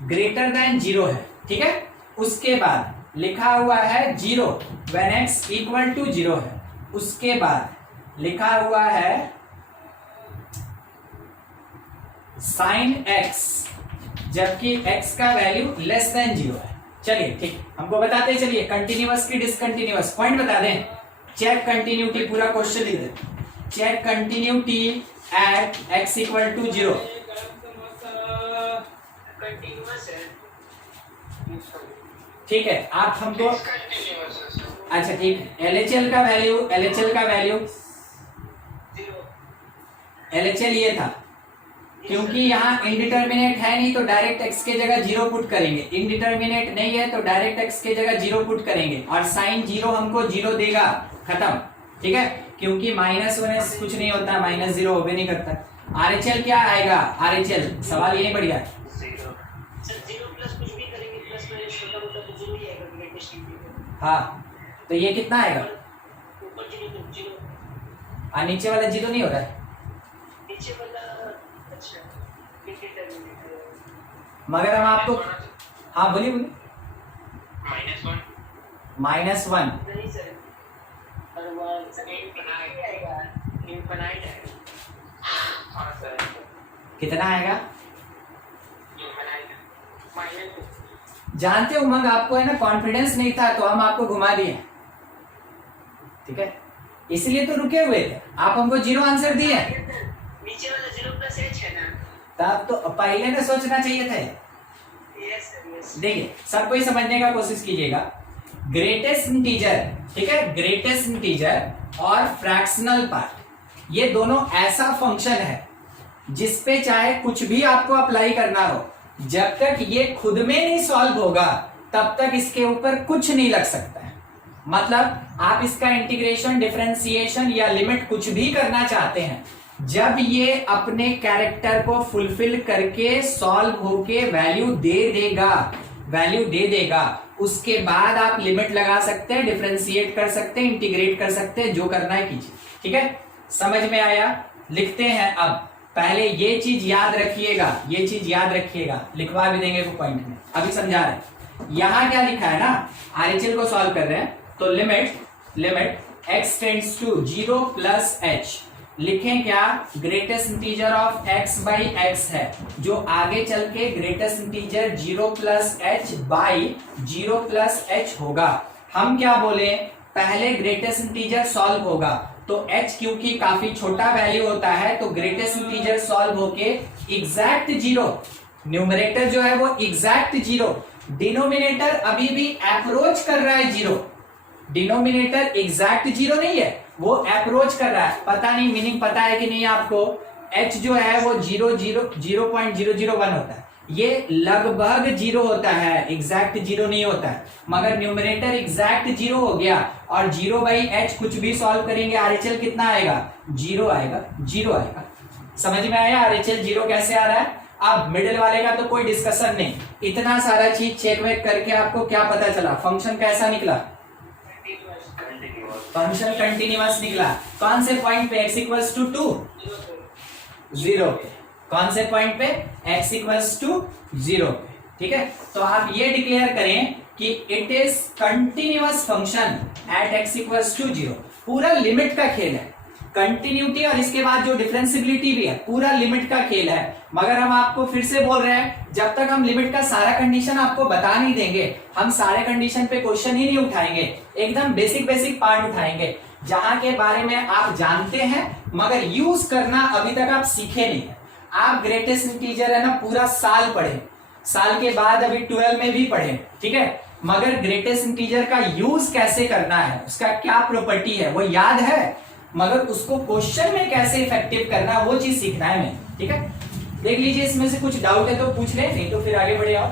ग्रेटर देन 0 है। ठीक है। उसके बाद लिखा हुआ है 0 व्हेन x इक्वल टू 0 है। उसके बाद लिखा हुआ है साइन x जबकि x का वैल्यू लेस देन 0 है। चलिए ठीक, हमको बताते चलिए कंटिन्यूअस की डिसकंटिन्यूअस पॉइंट बता दें। चेक कंटिन्यूटी, पूरा क्वेश्चन लिख दें। Check continuity at x equal to 0। ठीक है, आप हमको अच्छा ठीक है, LHL का वैल्यू LHL ये था, क्योंकि यहाँ इनडिटर्मिनेट है नहीं तो डायरेक्ट x के जगह 0 पुट करेंगे, इनडिटर्मिनेट नहीं है तो डायरेक्ट x के जगह 0 पुट करेंगे और साइन 0 हमको 0 देगा, खत्म। ठीक है, क्योंकि -1 कुछ नहीं होता, -0 हो भी नहीं करता। RHL क्या आएगा? RHL सवाल यही बढ़िया है। हाँ, तो ये कितना आएगा? नीचे वाला 0 नहीं हो रहा है, मगर हम आपको हाँ बोलिए -1 कितना आएगा? जानते हो उमंग, आपको है ना कॉन्फिडेंस नहीं था तो हम आपको घुमा दिए, ठीक है, इसलिए तो रुके हुए थे। आप हमको 0 आंसर दिए, नीचे वाला 0 प्लस h है ना, तब तो पहले ना सोचना चाहिए था। देखिए, सब कोई समझने का कोशिश कीजिएगा। ग्रेटेस्ट इंटीजर, ठीक है, ग्रेटेस्ट इंटीजर और फ्रैक्शनल पार्ट, ये दोनों ऐसा फंक्शन है जिसपे चाहे कुछ भी आपको अप्लाई करना हो, जब तक ये खुद में नहीं सॉल्व होगा तब तक इसके ऊपर कुछ नहीं लग सकता है। मतलब आप इसका इंटीग्रेशन, डिफरेंशिएशन या लिमिट कुछ भी करना चाहते हैं, जब ये अपने कैरेक्टर को फुलफिल करके सॉल्व होके वैल्यू दे देगा, उसके बाद आप लिमिट लगा सकते हैं, डिफरेंशिएट कर सकते हैं, इंटीग्रेट कर सकते हैं, जो करना है कीजिए। ठीक है, समझ में आया? लिखते हैं। अब पहले ये चीज याद रखिएगा, लिखवा भी देंगे वो पॉइंट में, अभी समझा रहे हैं। यहां क्या लिखा है ना, RHL को सॉल्व कर रहे हैं तो limit x tends to 0 plus h, लिखें क्या? Greatest integer of x by x है, जो आगे चल के greatest integer 0 plus h by 0 plus h होगा। हम क्या बोले, पहले ग्रेटेस्ट इंटीजर सॉल्व होगा तो h क्योंकि काफी छोटा वैल्यू होता है तो ग्रेटेस्ट इंटीजर सॉल्व होके एग्जैक्ट 0, न्यूमरेटर जो है वो एग्जैक्ट 0, डिनोमिनेटर अभी भी अप्रोच कर रहा है 0, डिनोमिनेटर एग्जैक्ट 0 नहीं है, वो अप्रोच कर रहा है। पता नहीं मीनिंग पता है कि नहीं आपको, h जो है वो 0.001 होता है, ये लगभग 0 होता है, एग्जैक्ट 0 नहीं होता है, मगर न्यूमरेटर एग्जैक्ट 0 हो गया और 0 बाई h कुछ भी सॉल्व करेंगे, RHL कितना आएगा? 0 आएगा। समझ में आया RHL 0 कैसे आ रहा है? अब मिडिल वाले का तो कोई डिस्कशन नहीं, इतना सारा चीज चेक वेक करके आपको क्या पता चला, फंक्शन कैसा निकला? फंक्शन कंटिन्यूअस निकला। कौन से पॉइंट पे? x इक्वल्स टू 0 पे। कौन से पॉइंट पे? x इक्वल्स टू 0 पे। ठीक है, तो आप ये डिक्लेयर करें कि it is continuous function at x equals to 0। पूरा लिमिट का खेल है, कंटिन्यूटी और इसके बाद जो डिफरेंशिबिलिटी भी है, पूरा लिमिट का खेल है। मगर हम आपको फिर से बोल रहे हैं, जब तक हम लिमिट का सारा कंडीशन आपको बता नहीं देंगे, हम सारे कंडीशन पे क्वेश्चन ही नहीं उठाएंगे, एकदम बेसिक पार्ट उठाएंगे जहां के बारे में आप जानते हैं मगर यूज करना अभी तक आप सीखे नहीं है। आप ग्रेटेस्ट इंटीजर है ना पूरा साल पढ़े, साल के बाद अभी 12 में भी पढ़े, ठीक है, मगर ग्रेटेस्ट इंटीजर का यूज कैसे करना है, उसका क्या प्रॉपर्टी है वो याद है, मगर उसको क्वेश्चन में कैसे इफेक्टिव करना वो चीज सीखना है हमें। ठीक है, देख लीजिए, इसमें से कुछ डाउट है तो पूछ ले, नहीं तो फिर आगे बढ़े। और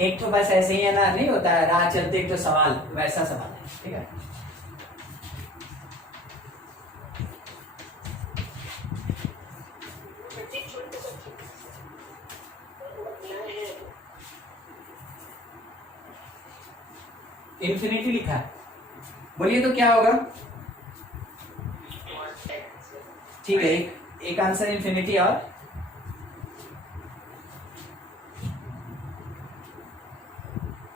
एक तो बस ऐसे ही है ना, नहीं होता है राह चलते एक तो सवाल, वैसा सवाल है। ठीक है, इन्फिनिटी लिखा है, बोलिए तो क्या होगा? ठीक है, एक आंसर इन्फिनिटी और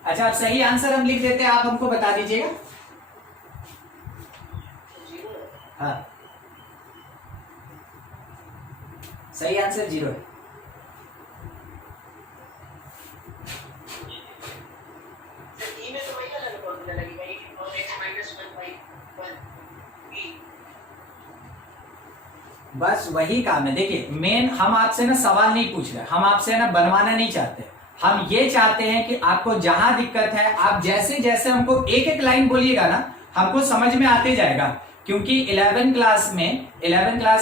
अच्छा, आप सही आंसर हम लिख देते हैं, आप हमको बता दीजिएगा। हाँ, सही आंसर 0 है। बस वही काम है। देखिए मेन हम आपसे ना सवाल नहीं पूछ रहे, हम आपसे ना बनवाना नहीं चाहते, हम ये चाहते हैं कि आपको जहां दिक्कत है आप जैसे जैसे हमको एक एक लाइन बोलिएगा ना हमको समझ में आते जाएगा। क्योंकि 11 क्लास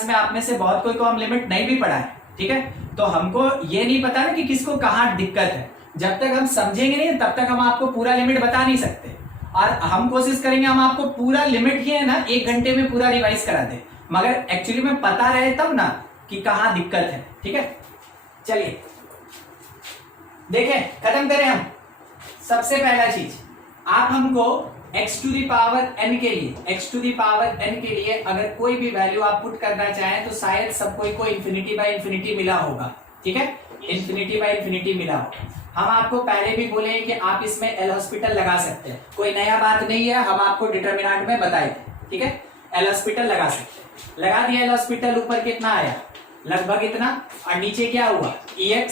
में आप में से बहुत कोई को हम लिमिट नहीं भी पढ़ा है, ठीक है। तो हमको ये नहीं पता ना कि किसको कहाँ दिक्कत है। जब तक हम समझेंगे नहीं तब तक हम आपको पूरा लिमिट बता नहीं सकते। और हम कोशिश करेंगे हम आपको पूरा लिमिट ही है ना 1 घंटे में पूरा रिवाइज करा दे, मगर एक्चुअली में पता रहे तब ना कि कहाँ दिक्कत है, ठीक है। चलिए देखें, खत्म करें हम। सबसे पहला चीज, आप हमको x to the power n के लिए अगर कोई भी वैल्यू आप पुट करना चाहें तो शायद सब कोई को इन्फिनिटी बाय इन्फिनिटी मिला होगा, ठीक है। इन्फिनिटी बाय इन्फिनिटी मिला होगा। हम आपको पहले भी बोले हैं कि आप इसमें एल हॉस्पिटल लगा सकते हैं, कोई नया बात नहीं है, हम आपको डिटरमिनेंट में बताए थे, ठीक है। एल हॉस्पिटल लगा सकते हैं, लगा दिया एल हॉस्पिटल। ऊपर कितना आया, लगभग इतना, और नीचे क्या हुआ EX।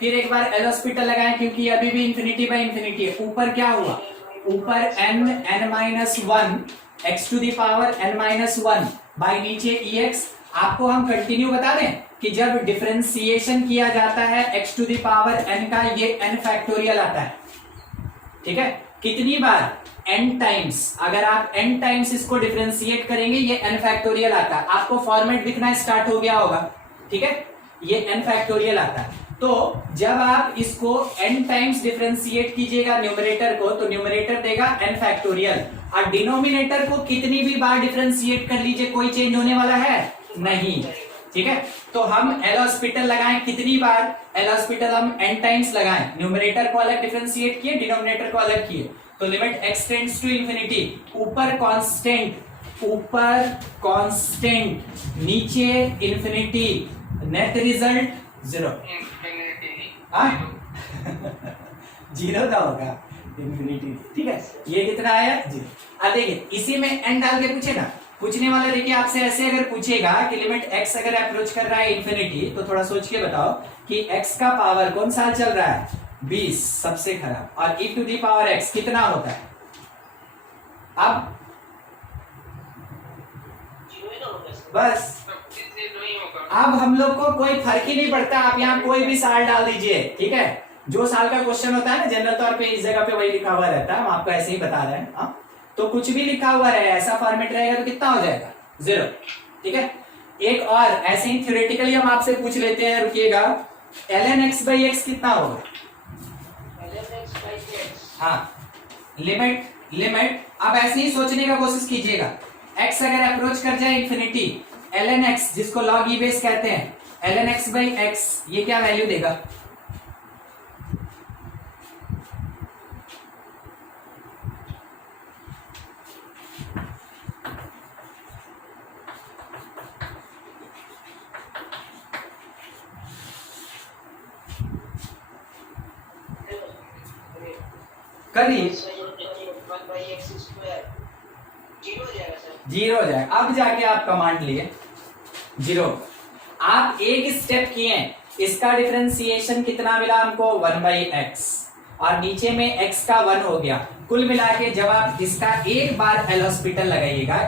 फिर एक बार एल हॉस्पिटल लगाएं क्योंकि अभी भी इन्फिनिटी बाय इन्फिनिटी है। ऊपर क्या हुआ, ऊपर n-1 x to the power n-1 by नीचे EX। आपको हम कंटिन्यू बता दें कि जब डिफरेंशिएशन किया जाता है x to the power n का, ये n फैक्टोरियल आता है, ठीक है। कितनी बार, n टाइम्स। अगर आप n टाइम्स इसको डिफरेंशिएट करेंगे ये n फैक्टोरियल आता है। आपको फॉर्मेट दिखना स्टार्ट हो गया होगा, ठीक है, ये n फैक्टोरियल आता है। तो जब आप इसको n टाइम्स डिफरेंशिएट कीजिएगा न्यूमरेटर को, तो न्यूमरेटर देगा n फैक्टोरियल, और डिनोमिनेटर को कितनी भी बार डिफरेंशिएट कर लीजिए कोई चेंज होने वाला है नहीं, ठीक है। तो हम एल हॉस्पिटल लगाएं कितनी बार, एल हॉस्पिटल हम n टाइम्स लगाएं, न्यूमरेटर को अलग डिफरेंशिएट किए, डिनोमिनेटर को अलग किए, तो limit x tends to infinity, ऊपर कांस्टेंट, नीचे इंफिनिटी, नेट रिजल्ट 0। जीरो का होगा इंफिनिटी, ठीक है। ये कितना आया 0। अब देखिए इसी में n डाल के पूछे ना, पूछने वाला देखिए आपसे ऐसे अगर पूछेगा कि लिमिट x अगर अप्रोच कर रहा है इंफिनिटी, तो थोड़ा सोच के बताओ कि x का पावर कौन सा चल रहा है 20, सबसे खराब, और e to the power x कितना होता है। अब बस अब हम लोग को कोई फर्क ही नहीं पड़ता, आप यहाँ कोई भी साल डाल दीजिए, ठीक है। जो साल का क्वेश्चन होता है ना जनरल तौर पे इस जगह पे वही लिखा हुआ रहता है, हम आपको ऐसे ही बता रहे हैं। तो कुछ भी लिखा हुआ रहे, ऐसा फॉर्मेट रहेगा तो कितना हो जाएगा 0, ठीक है। एक और ऐसे ही थ्योरेटिकली हम आपसे पूछ लेते हैं, रुकिएगा, ln x by x कितना होगा। हाँ, लिमिट अब ऐसे ही सोचने का कोशिश कीजिएगा, x अगर अप्रोच कर जाए इंफिनिटी, ln x जिसको log e बेस कहते हैं, ln x by x ये क्या वैल्यू देगा। करिए, 0 हो जाएगा। अब जाके आप कमांड लिए 0, आप एक स्टेप किए, इसका डिफरेंशिएशन कितना मिला हमको 1/x, और नीचे में x का 1 हो गया। कुल मिला के जब आप इसका एक बार एल हॉस्पिटल लगाइएगा,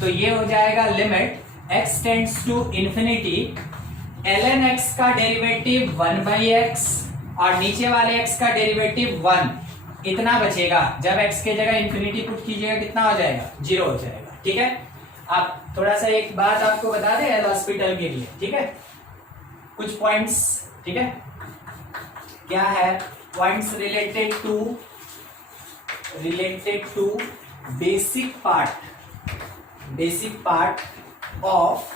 तो ये हो जाएगा limit x tends to infinity, ln x का डेरिवेटिव 1/x, और नीचे वाले x का डेरिवेटिव 1, इतना बचेगा। जब x के जगह इंफिनिटी पुट कीजिएगा कितना हो जाएगा 0 हो जाएगा, ठीक है। अब थोड़ा सा एक बात आपको बता दें एल हॉस्पिटल के लिए, ठीक है, कुछ पॉइंट्स, ठीक है। क्या है points related to basic part of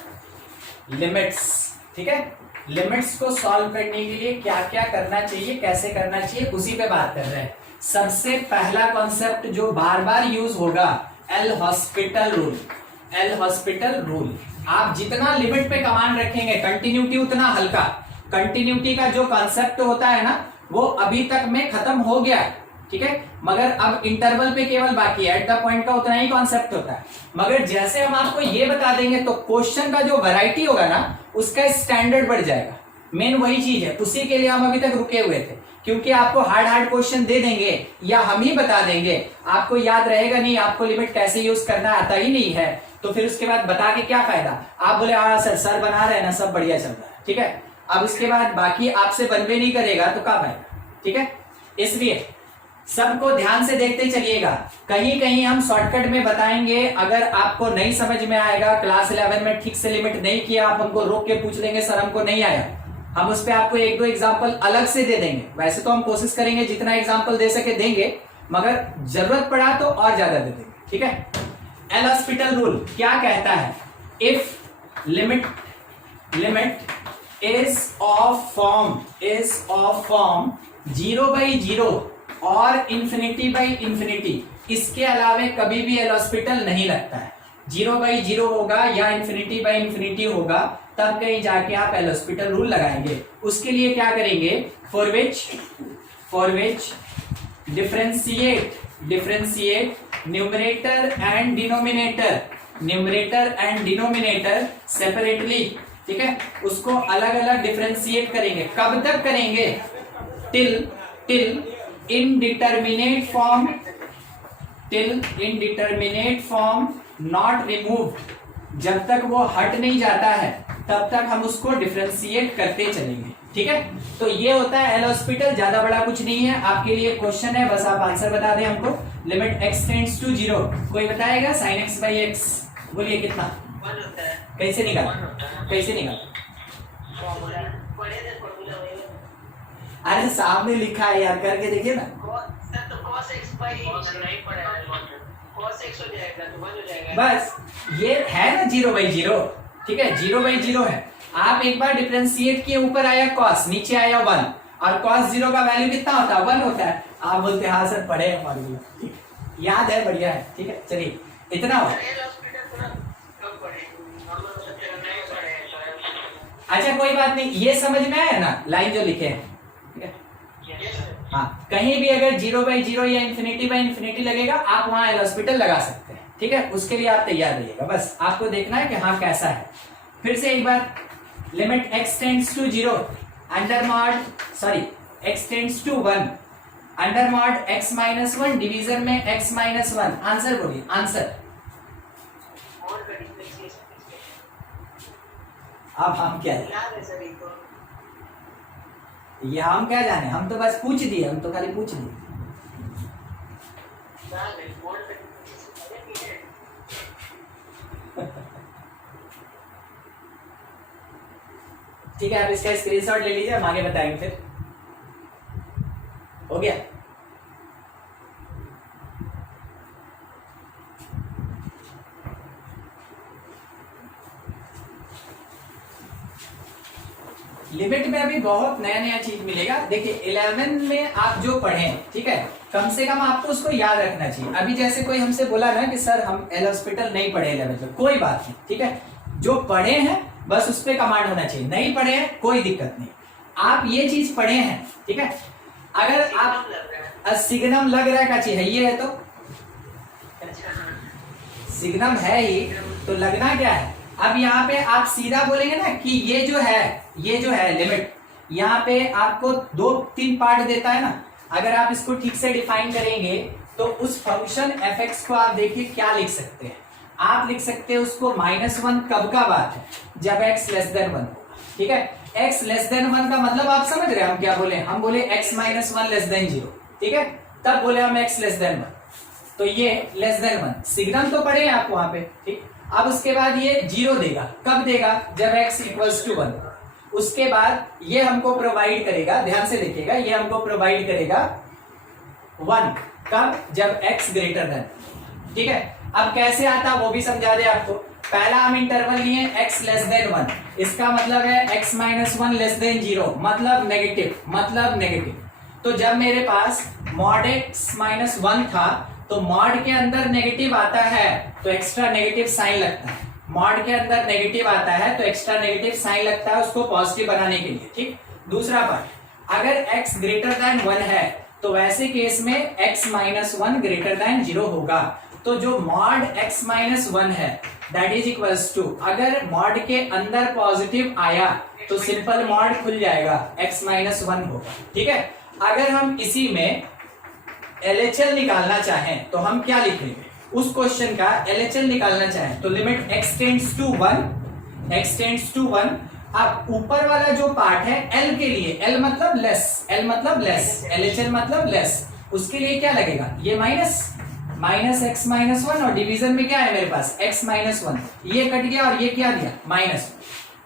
limits, ठीक है। लिमिट्स को सॉल्व करने के लिए क्या क्या करना चाहिए, कैसे करना चाहिए, उसी पे बात कर रहे हैं। सबसे पहला कॉन्सेप्ट जो बार बार यूज होगा, एल हॉस्पिटल रूल। आप जितना लिमिट पे कमांड रखेंगे कंटिन्यूटी उतना हल्का। कंटिन्यूटी का जो कॉन्सेप्ट होता है ना, वो अभी तक में खत्म हो गया है, ठीक है, मगर अब इंटरवल पे केवल बाकी है, एट द पॉइंट का उतना ही कॉन्सेप्ट होता है। मगर जैसे हम आपको ये बता देंगे तो क्वेश्चन का जो वैरायटी होगा ना उसका स्टैंडर्ड बढ़ जाएगा। मेन वही चीज है, उसी के लिए हम अभी तक रुके हुए थे, क्योंकि आपको हार्ड क्वेश्चन दे देंगे या हम ही बता देंगे, आपको याद रहेगा नहीं, आपको लिमिट कैसे यूज करना आता ही नहीं है, तो फिर उसके बाद बता के क्या फायदा। आप बोले हाँ सर बना रहे हैं ना, सब बढ़िया चल रहा है, ठीक है, अब उसके बाद बाकी आपसे बनवे नहीं करेगा तो क्या फायदा, ठीक है। इसलिए सबको ध्यान से देखते चलिएगा, कहीं कहीं हम शॉर्टकट में बताएंगे, अगर आपको नहीं समझ में आएगा, क्लास 11 में ठीक से लिमिट नहीं किया, आप हमको रोक के पूछ लेंगे सर हमको नहीं आया, हम उस पर आपको एक दो एग्जाम्पल अलग से दे देंगे। वैसे तो हम कोशिश करेंगे जितना एग्जाम्पल दे सके देंगे, मगर जरूरत पड़ा तो और ज्यादा दे देंगे, ठीक है। एल हॉस्पिटल रूल क्या कहता है, if limit is of form 0/0 और इंफिनिटी, इसके अलावे कभी भी एल हॉस्पिटल नहीं लगता है। 0/0 होगा या इंफिनिटी होगा, तब कहीं जाके आप एल हॉस्पिटल रूल लगाएंगे। उसके लिए क्या करेंगे, for which differentiate numerator and denominator separately, ठीक है, उसको अलग अलग डिफरेंशिएट करेंगे। कब तक करेंगे, till indeterminate form not removed, जब तक वो हट नहीं जाता है तब तक हम उसको डिफरेंशिएट करते चलेंगे, ठीक है। तो ये होता है एल हॉस्पिटल, ज्यादा बड़ा कुछ नहीं है। आपके लिए क्वेश्चन है, बस आप आंसर बता दें हमको। लिमिट x टेंड्स टू 0, कोई बताएगा, sin x/x बोलिए कितना, कैसे निकाल, अरे सामने लिखा है यार, करके देखिए ना। बस ये है ना 0/0, ठीक है, 0/0 है। आप एक बार डिफरेंशिएट किए, ऊपर आया cos, नीचे आया 1, और cos 0 का वैल्यू कितना होता है, 1 होता है। आप बोलते हैं हाँ सर पढ़े हैं फॉर्मूला, ठीक है, याद है, बढ़िया है, ठीक है, चलिए इतना हो। अच्छा कोई बात नहीं, ये समझ में आया ना लाइन जो लिखे हैं, ठीक है। हाँ, कहीं भी अगर 0/0 या इंफिनिटी लगेगा, आप वहां एल हॉस्पिटल लगा सकते हैं, ठीक है। उसके लिए आप तैयार रहिएगा, बस आपको देखना है कि हाँ कैसा है। फिर से एक बार, limit x tends to 0 x tends to 1 under mod x-1 division में x-1, आंसर बोलिए, आंसर। अब हम क्या ये हम क्या जाने, हम तो बस पूछ दिए, हम तो खाली पूछ दिए। ठीक है, आप इसका स्क्रीनशॉट ले लीजिए, हम आगे बताएंगे फिर। हो गया, लिमिट में अभी बहुत नया चीज मिलेगा। देखिए 11 में आप जो पढ़े, ठीक है, कम से कम आपको उसको याद रखना चाहिए। अभी जैसे कोई हमसे बोला ना कि सर हम एल हॉस्पिटल नहीं पढ़े 11 में, कोई बात नहीं, ठीक है, जो पढ़े हैं बस उस पर कमांड होना चाहिए, नहीं पढ़े हैं कोई दिक्कत नहीं। आप ये चीज पढ़े हैं, ठीक है, अगर आप सिग्नम लग रहा है का चीज है, ये है तो सिग्नम है ही, तो लगना क्या है। अब यहाँ पे आप सीधा बोलेंगे ना कि ये जो है लिमिट, यहाँ पे आपको 2-3 पार्ट देता है ना, अगर आप इसको ठीक से डिफाइन करेंगे तो उस फंक्शन fx को आप देखिए क्या लिख सकते हैं, आप लिख सकते हैं उसको -1 कब का बात है, जब x <1 होगा, ठीक है। x <1 का मतलब आप समझ रहे हैं हम क्या बोले, हम बोले x-1 <0, ठीक है, तब बोले हम x <1, तो ये <1 सिग्नल तो पढ़े आप वहां पे, ठीक। अब उसके बाद ये 0 देगा, कब देगा, जब x = 1। उसके बाद ये हमको प्रोवाइड करेगा, ध्यान से देखिएगा, ये हमको प्रोवाइड करेगा 1 कब, जब x >, ठीक है। अब कैसे आता वो भी समझा दे आपको। पहला हम इंटरवल लिए x <1, इसका मतलब है x-1 <0, मतलब नेगेटिव। तो जब मेरे पास mod x-1 था तो मॉड के अंदर नेगेटिव आता है तो एक्स्ट्रा नेगेटिव साइन लगता है, मॉड के अंदर नेगेटिव आता है तो एक्स्ट्रा नेगेटिव साइन लगता है उसको पॉजिटिव बनाने के लिए, ठीक। दूसरा पार्ट, अगर x ग्रेटर देन 1 है तो वैसे केस में x माइनस 1 ग्रेटर देन 0 होगा। तो जो मॉड x माइनस 1 है दैट इज इक्वल्स टू, अगर मॉड के अंदर पॉजिटिव आया तो सिंपल मॉड खुल जाएगा, x माइनस 1 होगा। ठीक है, अगर हम इसी में LHL निकालना चाहें तो हम क्या लिखेंगे, उस क्वेश्चन का LHL निकालना चाहें तो limit x tends to 1, x tends to 1। अब ऊपर वाला जो पार्ट है L के लिए, L मतलब लेस, L मतलब लेस, LHL मतलब लेस, उसके लिए क्या लगेगा, ये माइनस x माइनस 1 और डिवीजन में क्या है मेरे पास x माइनस 1, ये कट गया और ये क्या दिया माइनस।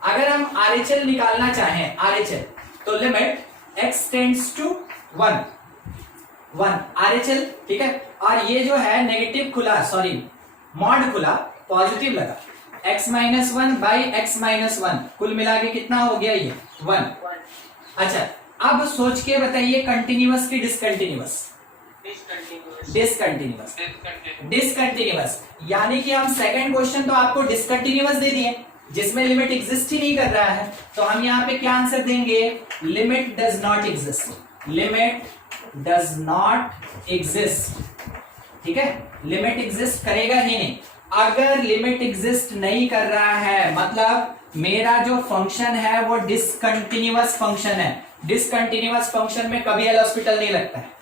अगर हम RHL निकालना चाहें, RHL, तो limit x tends to 1 RHL। ठीक है, और ये जो है नेगेटिव खुला, सॉरी मॉड खुला, पॉजिटिव लगा, x minus 1 by x minus 1, कुल मिला के कितना हो गया ये 1। अच्छा, अब सोच के बताइए कंटिन्यूअस की डिसकंटिन्यूअस, डिसकंटिन्यूअस, यानी कि हम सेकंड क्वेश्चन तो आपको डिसकंटिन्यूअस दे दिए जिसमें लिमिट एग्जिस्ट ही नहीं कर रहा है, तो हम यहाँ पे क्या आंसर देंगे, limit does not exist, limit does not exist. ठीक है, लिमिट एग्जिस्ट करेगा ही नहीं। अगर लिमिट एग्जिस्ट नहीं कर रहा है मतलब मेरा जो फंक्शन है वो डिसकंटिन्यूअस फंक्शन है। डिसकंटिन्यूअस फंक्शन में कभी एल हॉस्पिटल नहीं लगता है।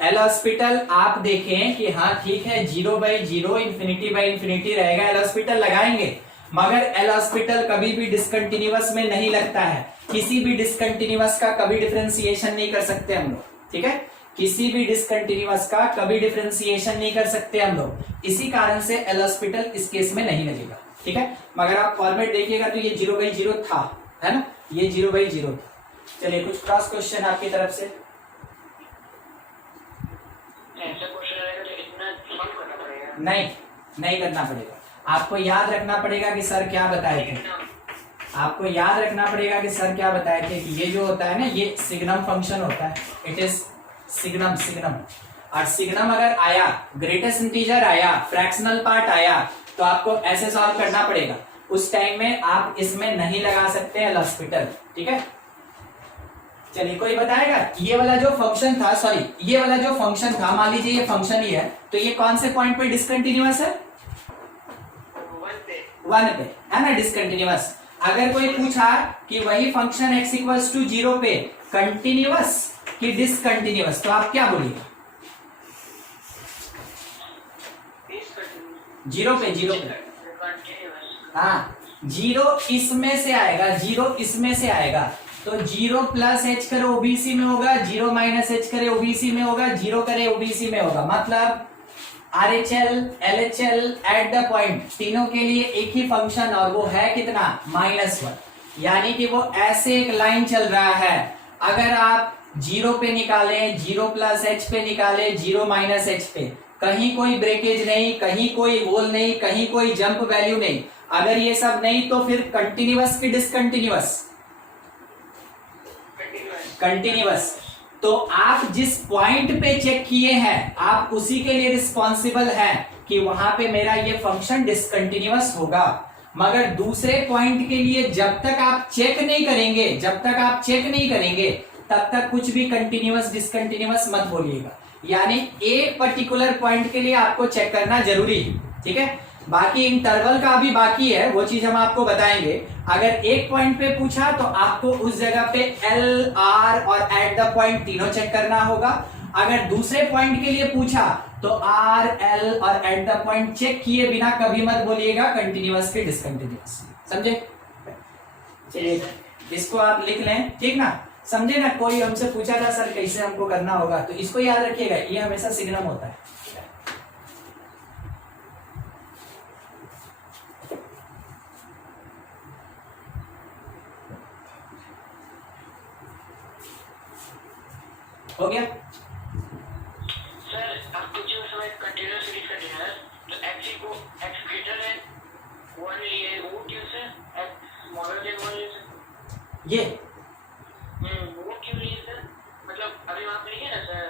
एल हॉस्पिटल आप देखें कि हाँ ठीक है 0/0 इंफिनिटी रहेगा, एल हॉस्पिटल लगाएंगे, मगर एल हॉस्पिटल कभी भी डिसकंटिन्यूअस में नहीं लगता है। किसी भी डिसकंटिन्यूअस का कभी डिफरेंशिएशन नहीं कर सकते हम लोग। ठीक है, किसी भी डिसकंटिन्यूअस का कभी डिफरेंशिएशन नहीं कर सकते हम लोग, इसी कारण से एल हॉस्पिटल इस केस में नहीं लगेगा। ठीक है, मगर आप फॉर्मेट देखिएगा तो ये 0/0 था, है ना, ये 0/0 था। चलिए कुछ क्रॉस क्वेश्चन आपकी तरफ से। नहीं करना पड़ेगा, आपको याद रखना पड़ेगा कि सर क्या बताए थे, आपको याद रखना पड़ेगा कि सर क्या बताए थे कि ये जो होता है ना ये सिग्नम फंक्शन होता है, इट इज सिग्नम। और सिग्नम अगर आया, ग्रेटेस्ट इंटीजर आया, फ्रैक्शनल पार्ट आया, तो आपको ऐसे सॉल्व करना पड़ेगा। उस टाइम में आप इसमें नहीं लगा सकते एल हॉस्पिटल। ठीक है, चलिए कोई बताएगा ये वाला जो फंक्शन था, सॉरी ये वाला जो फंक्शन था, मान लीजिए ये फंक्शन ही है, तो ये कौन से पॉइंट पे डिसकंटिन्यूअस है, 1 पे, है ना, डिसकंटिन्यूअस। अगर कोई पूछा कि वही फंक्शन x इक्वल्स टू 0 पे कंटिन्यूअस कि डिसकंटिन्यूअस, तो आप क्या बोलिए, 0 पे, हाँ 0 इसमें से आएगा, 0 इसमें से आएगा, तो 0 प्लस h करे ओबीसी में होगा, 0 माइनस h करे ओबीसी में होगा, 0 करे ओबीसी में होगा, मतलब RHL LHL eight the point तीनों के लिए एक ही फंक्शन, और वो है कितना -1, यानी कि वो ऐसे एक लाइन चल रहा है। अगर आप 0 पे निकाले, 0 प्लस h पे निकाले, 0 माइनस h पे, कहीं कोई ब्रेकेज नहीं, कहीं कोई होल नहीं, कहीं कोई जंप वैल्यू नहीं। अगर ये सब नहीं तो फिर कंटिन्यूअस की डिसकंटिन्यूअस, कंटिन्यूअस। तो आप जिस पॉइंट पे चेक किए हैं आप उसी के लिए रिस्पॉन्सिबल हैं कि वहां पे मेरा ये फंक्शन डिसकंटिन्यूअस होगा। मगर दूसरे पॉइंट के लिए जब तक आप चेक नहीं करेंगे तब तक कुछ भी कंटिन्यूअस डिसकंटिन्यूअस मत बोलिएगा। यानी एक पर्टिकुलर पॉइंट के लिए आपको चेक करना जरूरी है। ठीक है, बाकी इंटरवल का अभी बाकी है, वो चीज हम आपको बताएंगे। अगर एक पॉइंट पे पूछा तो आपको उस जगह पे एल आर और एट द पॉइंट तीनों चेक करना होगा। अगर दूसरे पॉइंट के लिए पूछा तो आर एल और एट द पॉइंट चेक किए बिना कभी मत बोलिएगा कंटिन्यूअस के डिसकंटिन्यूअस। समझे? चलिए इसको आप लिख लें, ठीक ना, समझे ना। कोई हमसे पूछा था सर कैसे हमको करना होगा, तो इसको याद रखिएगा, ये हमेशा सिग्नम होता है। हो गया सर, आपको जो समय कंटिन्यूअस डिसकंटिन्यूअस तो x को x ग्रेटर है 1 लिए वो क्यों से x स्मॉलर देन 1 लिए सर, ये वो क्यों लिए सर, मतलब अभी वहां पे लिखे ना सर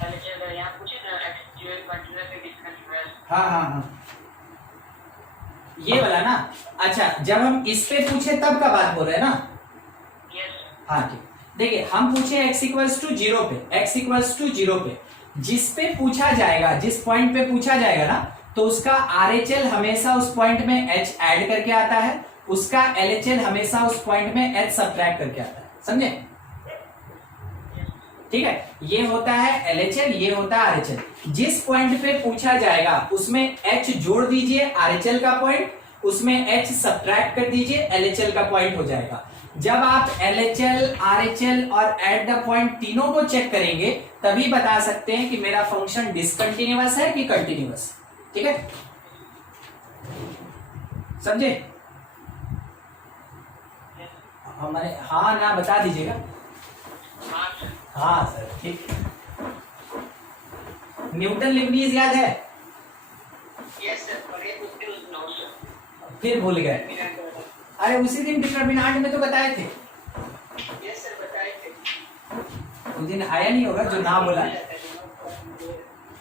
LHL अगर यहां पूछे ना x जो कंटिन्यूअस है डिसकंटिन्यूअस। हाँ ये वाला ना। अच्छा, जब हम इस पे पूछे तब का बात बोल रहे हैं ना। यस। हाँ ठीक, देखिए हम पूछे x इक्वल्स टू 0 पे, x इक्वल्स टू 0 पे जिस पे पूछा जाएगा, जिस पॉइंट पे पूछा जाएगा ना, तो उसका RHL हमेशा उस पॉइंट में h ऐड करके आता है, उसका LHL हमेशा उस पॉइंट में h सब्ट्रैक्ट करके आता है, समझे? ठीक है, ये होता है LHL, ये होता है RHL। जिस पॉइंट पे पूछा जाएगा उसमें h जोड़ दीजिए RHL का पॉइंट, उसमें h सब्ट्रैक्ट कर दीजिए LHL का पॉइंट हो जाएगा। जब आप LHL, RHL और एट द पॉइंट तीनों को चेक करेंगे तभी बता सकते हैं कि मेरा फंक्शन डिसकंटिन्यूअस है कि कंटिन्यूअस। ठीक है, समझे? हमारे हाँ ना बता दीजिएगा। हाँ सर, ठीक। न्यूटन लीबनिज याद है? यस सर, पर ये कुछ नो सर। फिर भूल गए? अरे उसी दिन डिटरमिनेंट में तो बताए थे। यस सर, बताए थे। उस दिन आया नहीं होगा, जो ना बोला,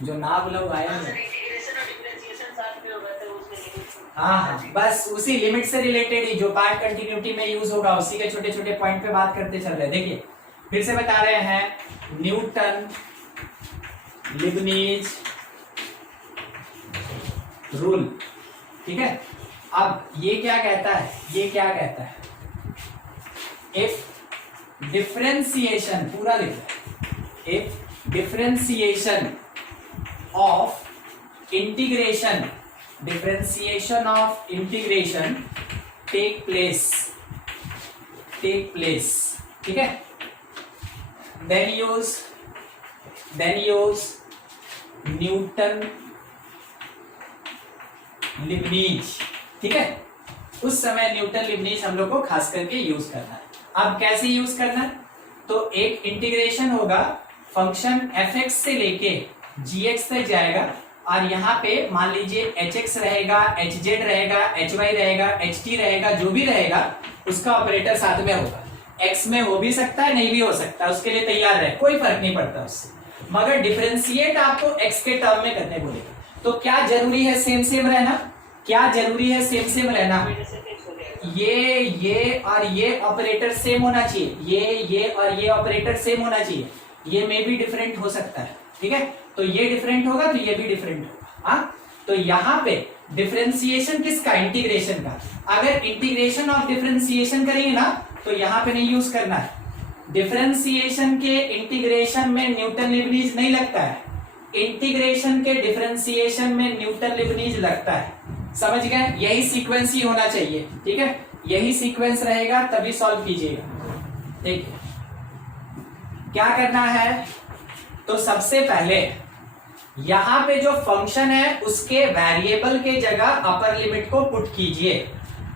जो ना बोला वो आया नहीं। इंटीग्रेशन और डिफरेंशिएशन साथ में होगा तो उसके लिए। हाँ, बस उसी लिमिट से रिलेटेड ही जो पार्ट कंटिन्यूटी में यूज होगा उसी के छोटे छोटे पॉइंट पे बात करते चल रहे हैं। देखिए फिर से बता रहे हैं, न्यूटन लीबनिज रूल। ठीक है, अब ये क्या कहता है, ये क्या कहता है, इफ डिफरेंशिएशन, पूरा लिख रहे, if differentiation of integration, differentiation of integration take place, ठीक है, then use न्यूटन लीबनिज। ठीक है, उस समय न्यूटन लीबनिज हम लोग को खास करके यूज करना है। अब कैसे यूज करना है, तो एक इंटीग्रेशन होगा, फंक्शन fx से लेके gx तक जाएगा और यहाँ पे मान लीजिए hx रहेगा, hz रहेगा, hy रहेगा, ht रहेगा, जो भी रहेगा उसका ऑपरेटर साथ में होगा। x में हो भी सकता है, नहीं भी हो सकता, उसके लिए तैयार रहे, कोई फर्क नहीं पड़ता उससे, मगर डिफरेंशिएट आपको x के टर्म में करने बोलेगा। तो क्या जरूरी है सेम सेम रहना, क्या जरूरी है सेम सेम रहना, ये और ये ऑपरेटर सेम होना चाहिए, ये और ये ऑपरेटर सेम होना चाहिए, ये में भी डिफरेंट हो सकता है। ठीक है, तो ये डिफरेंट होगा तो ये भी डिफरेंट होगा। हाँ, तो यहाँ पे डिफरेंशिएशन किसका, इंटीग्रेशन का। अगर इंटीग्रेशन ऑफ डिफरेंशिएशन करेंगे ना तो यहाँ पे नहीं यूज करना है, डिफरेंशिएशन के इंटीग्रेशन में न्यूटन लीबनिज नहीं लगता है, इंटीग्रेशन के डिफरेंशिएशन में न्यूटन लीबनिज लगता है। समझ गए, यही सीक्वेंस ही होना चाहिए। ठीक है, यही सीक्वेंस रहेगा तभी सॉल्व कीजिएगा। देखिए क्या करना है, तो सबसे पहले यहां पे जो फंक्शन है उसके वेरिएबल के जगह अपर लिमिट को पुट कीजिए,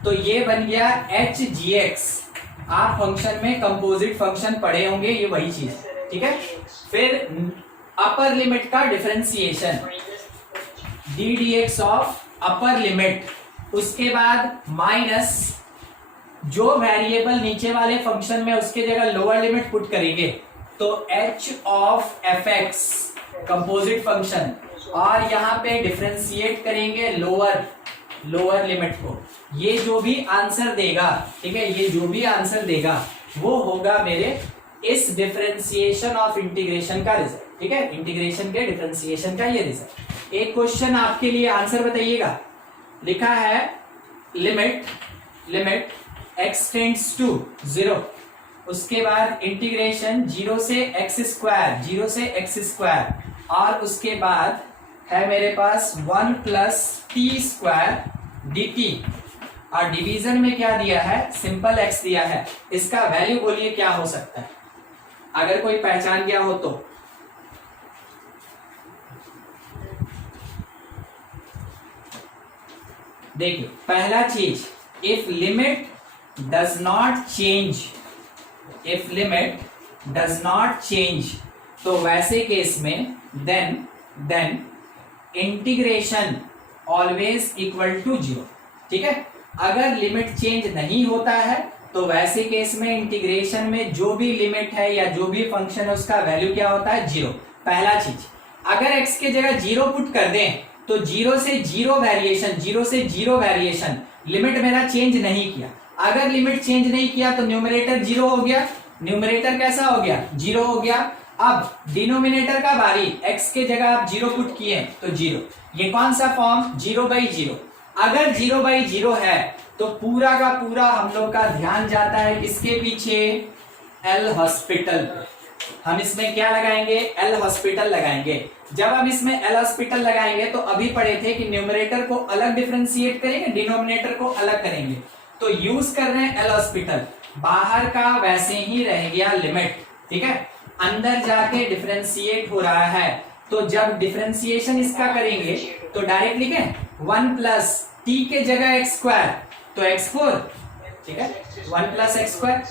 तो ये बन गया hgx। आप फंक्शन में कंपोजिट फंक्शन पढ़े होंगे, ये वही चीज। ठीक है, फिर अपर लिमिट का differentiation ddx of upper limit, उसके बाद माइनस जो वेरिएबल नीचे वाले फंक्शन में उसके जगह लोअर लिमिट पुट करेंगे तो h of fx composite function, और यहाँ पे डिफरेंशिएट करेंगे लोअर लिमिट को। ये जो भी आंसर देगा, ठीक है, ये जो भी आंसर देगा वो होगा मेरे इस डिफरेंशिएशन ऑफ इंटीग्रेशन का रिजल्ट। ठीक है, इंटीग्रेशन के डिफरेंशिएशन का ये रिजल्ट। एक क्वेश्चन आपके लिए आंसर बताइएगा, लिखा है लिमिट x टेंड्स टू 0, उसके बाद इंटीग्रेशन 0 से x स्क्वायर, और उसके बाद है मेरे पास 1 प्लस टी स्क्वायर dt, और डिवीजन में क्या दिया है, सिंपल x दिया है। इसका वैल्यू बोलिए क्या हो सकता है, अगर कोई पहचान गया हो तो। देखिए पहला चीज, if limit does not change, तो वैसे केस में then integration always equal to 0। ठीक है, अगर लिमिट चेंज नहीं होता है तो वैसे केस में इंटीग्रेशन में जो भी लिमिट है या जो भी फंक्शन है उसका वैल्यू क्या होता है, 0। पहला चीज, अगर x के जगह 0 पुट कर दें तो 0 से 0 वेरिएशन, लिमिट मेरा चेंज नहीं किया। अगर लिमिट चेंज नहीं किया तो न्यूमरेटर 0 हो गया न्यूमरेटर कैसा हो गया, 0 हो गया। अब डिनोमिनेटर का बारी, x के जगह आप 0 पुट किए तो 0। ये कौन सा फॉर्म, 0/0। अगर 0/0 है तो पूरा का पूरा हम लोग का ध्यान जाता है किसके पीछे, एल हॉस्पिटल। हम इसमें क्या लगाएंगे, एल हॉस्पिटल लगाएंगे। जब हम इसमें एल हॉस्पिटल लगाएंगे तो अभी पढ़े थे कि न्यूमरेटर को अलग डिफरेंशिएट करेंगे, डिनोमिनेटर को अलग करेंगे, तो यूज कर रहे हैं एल हॉस्पिटल। बाहर का वैसे ही रह गया लिमिट, ठीक है, अंदर जाके डिफरेंशिएट हो रहा है। तो जब डिफरेंशिएशन इसका करेंगे तो डायरेक्ट लिखे 1 प्लस टी के जगह एक्स स्क्वायर, तो x4, ठीक है, 1 प्लस एक्स स्क्वायर,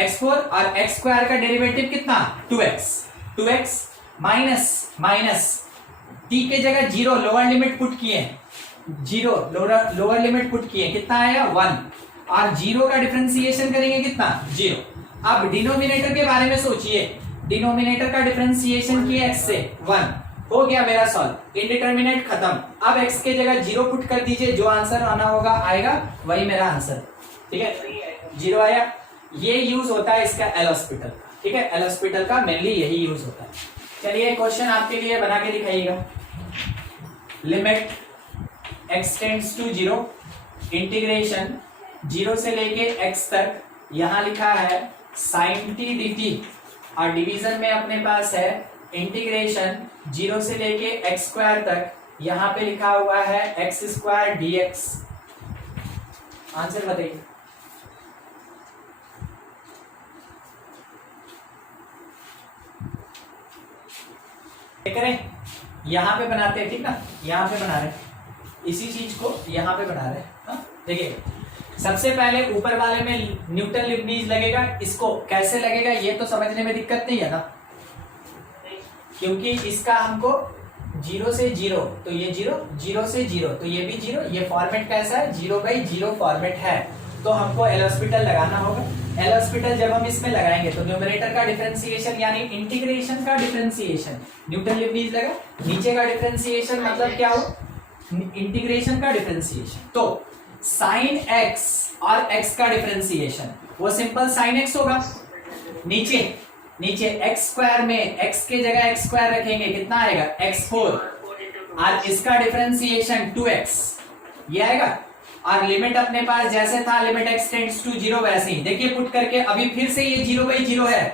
x4 और एक्स स्क्वायर का डेरिवेटिव कितना, 2x माइनस टी के जगह 0 लोअर लिमिट पुट किए, 0 लोअर लिमिट पुट किए, कितना आएगा 1, और 0 का डिफरेंशिएशन करेंगे कितना, 0। अब डिनोमिनेटर के बारे में सोचिए, डिनोमिनेटर का डिफरेंशिएशन किया x से 1, हो गया मेरा सॉल्व, इंडिटरमिनेट खत्म। अब x के जगह 0 पुट कर दीजिए, जो आंसर आना होगा आएगा, वही मेरा आंसर, ठीक है, 0 आया। ये यूज होता है इसका एल हॉस्पिटल, ठीक है, एल हॉस्पिटल का मेनली यही यूज होता है। चलिए क्वेश्चन आपके लिए बना के दिखाइएगा। Limit x tends to 0, integration 0 से लेके x तक, यहां लिखा है sin t dt, और डिवीजन में अपने पास है इंटीग्रेशन 0 से लेके x स्क्वायर तक, यहां पे लिखा हुआ है x स्क्वायर dx। आंसर बताइए। करें, यहां पे बनाते हैं, ठीक ना, यहां पे बना रहे हैं, इसी चीज को यहां पे बना रहे हैं। देखिए सबसे पहले ऊपर वाले में न्यूटन लिबनीज लगेगा, इसको कैसे लगेगा ये तो समझने में दिक्कत नहीं है ना, क्योंकि इसका हमको 0 से 0, तो ये 0, 0 से 0, तो ये भी 0, ये फॉर्मेट कैसा है, 0/0 फॉर्मेट है, तो हमको एल हॉस्पिटल लगाना होगा। एल हॉस्पिटल जब हम इसमें लगाएंगे तो न्यूमरेटर का डिफरेंशिएशन यानी इंटीग्रेशन का डिफरेंशिएशन, न्यूटन लिबनीज लगा, नीचे का डिफरेंशिएशन मतलब क्या हो, इंटीग्रेशन का डिफरेंशिएशन। तो साइन x और x का डिफरेंशिएशन वो सिंपल साइन x होगा। नीचे x स्क्वायर में x के जगह x स्क्वायर रखेंगे, कितना आएगा x4, और इसका डिफरेंशिएशन 2x, ये आएगा। और लिमिट अपने पास जैसे था, लिमिट x टेंड्स टू 0 वैसे ही, देखिए पुट करके अभी फिर से ये 0/0 है,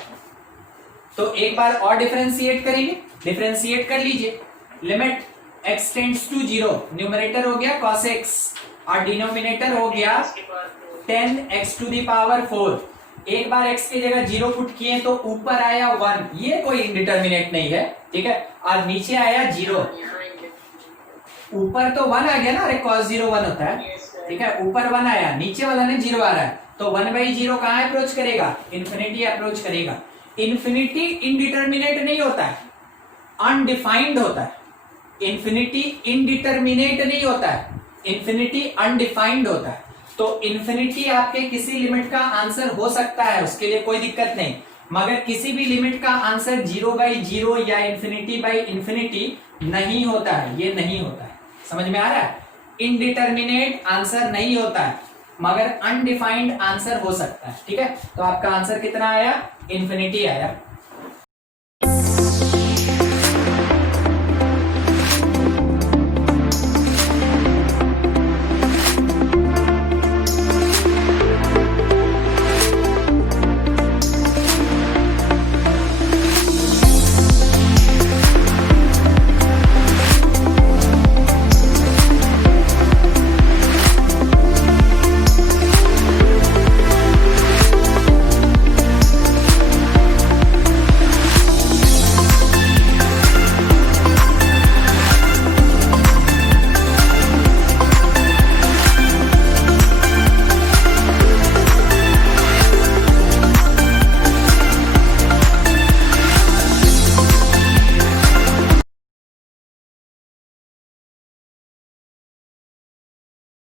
तो एक बार और डिफरेंशिएट करेंगे, डिफरेंशिएट कर लीजिए। Limit x tends to 0, numerator हो गया cos x और डिनोमिनेटर हो गया 10x टू द पावर 4। एक बार x के जगह 0 पुट किए तो ऊपर आया 1, ये कोई इंडिटरमिनेट नहीं है, ठीक है, और नीचे आया 0, ऊपर तो 1 आ गया ना, अरे cos 0 1 होता है, ठीक है, ऊपर 1 आया, नीचे वाला ने 0 आ रहा है, तो 1/0 कहाँ अप्रोच करेगा, इन्फिनिटी अप्रोच करेगा। इन्फिनिटी इनडिटरमिनेट नहीं होता है, अनडिफाइंड होता है। इन्फिनिटी इनडिटरमिनेट नहीं होता है, इन्फिनिटी अनडिफाइंड होता है। तो इन्फिनिटी आपके किसी लिमिट का आंसर हो सकता है, उसके लिए कोई दिक्कत नहीं, मगर किसी भी लिमिट का आंसर 0/0 या इंफिनिटी नहीं होता है, ये नहीं होता है, समझ में आ रहा है। इनडिटरमिनेट आंसर नहीं होता है, मगर अनडिफाइंड आंसर हो सकता है, ठीक है। तो आपका आंसर कितना आया, इन्फिनिटी आया।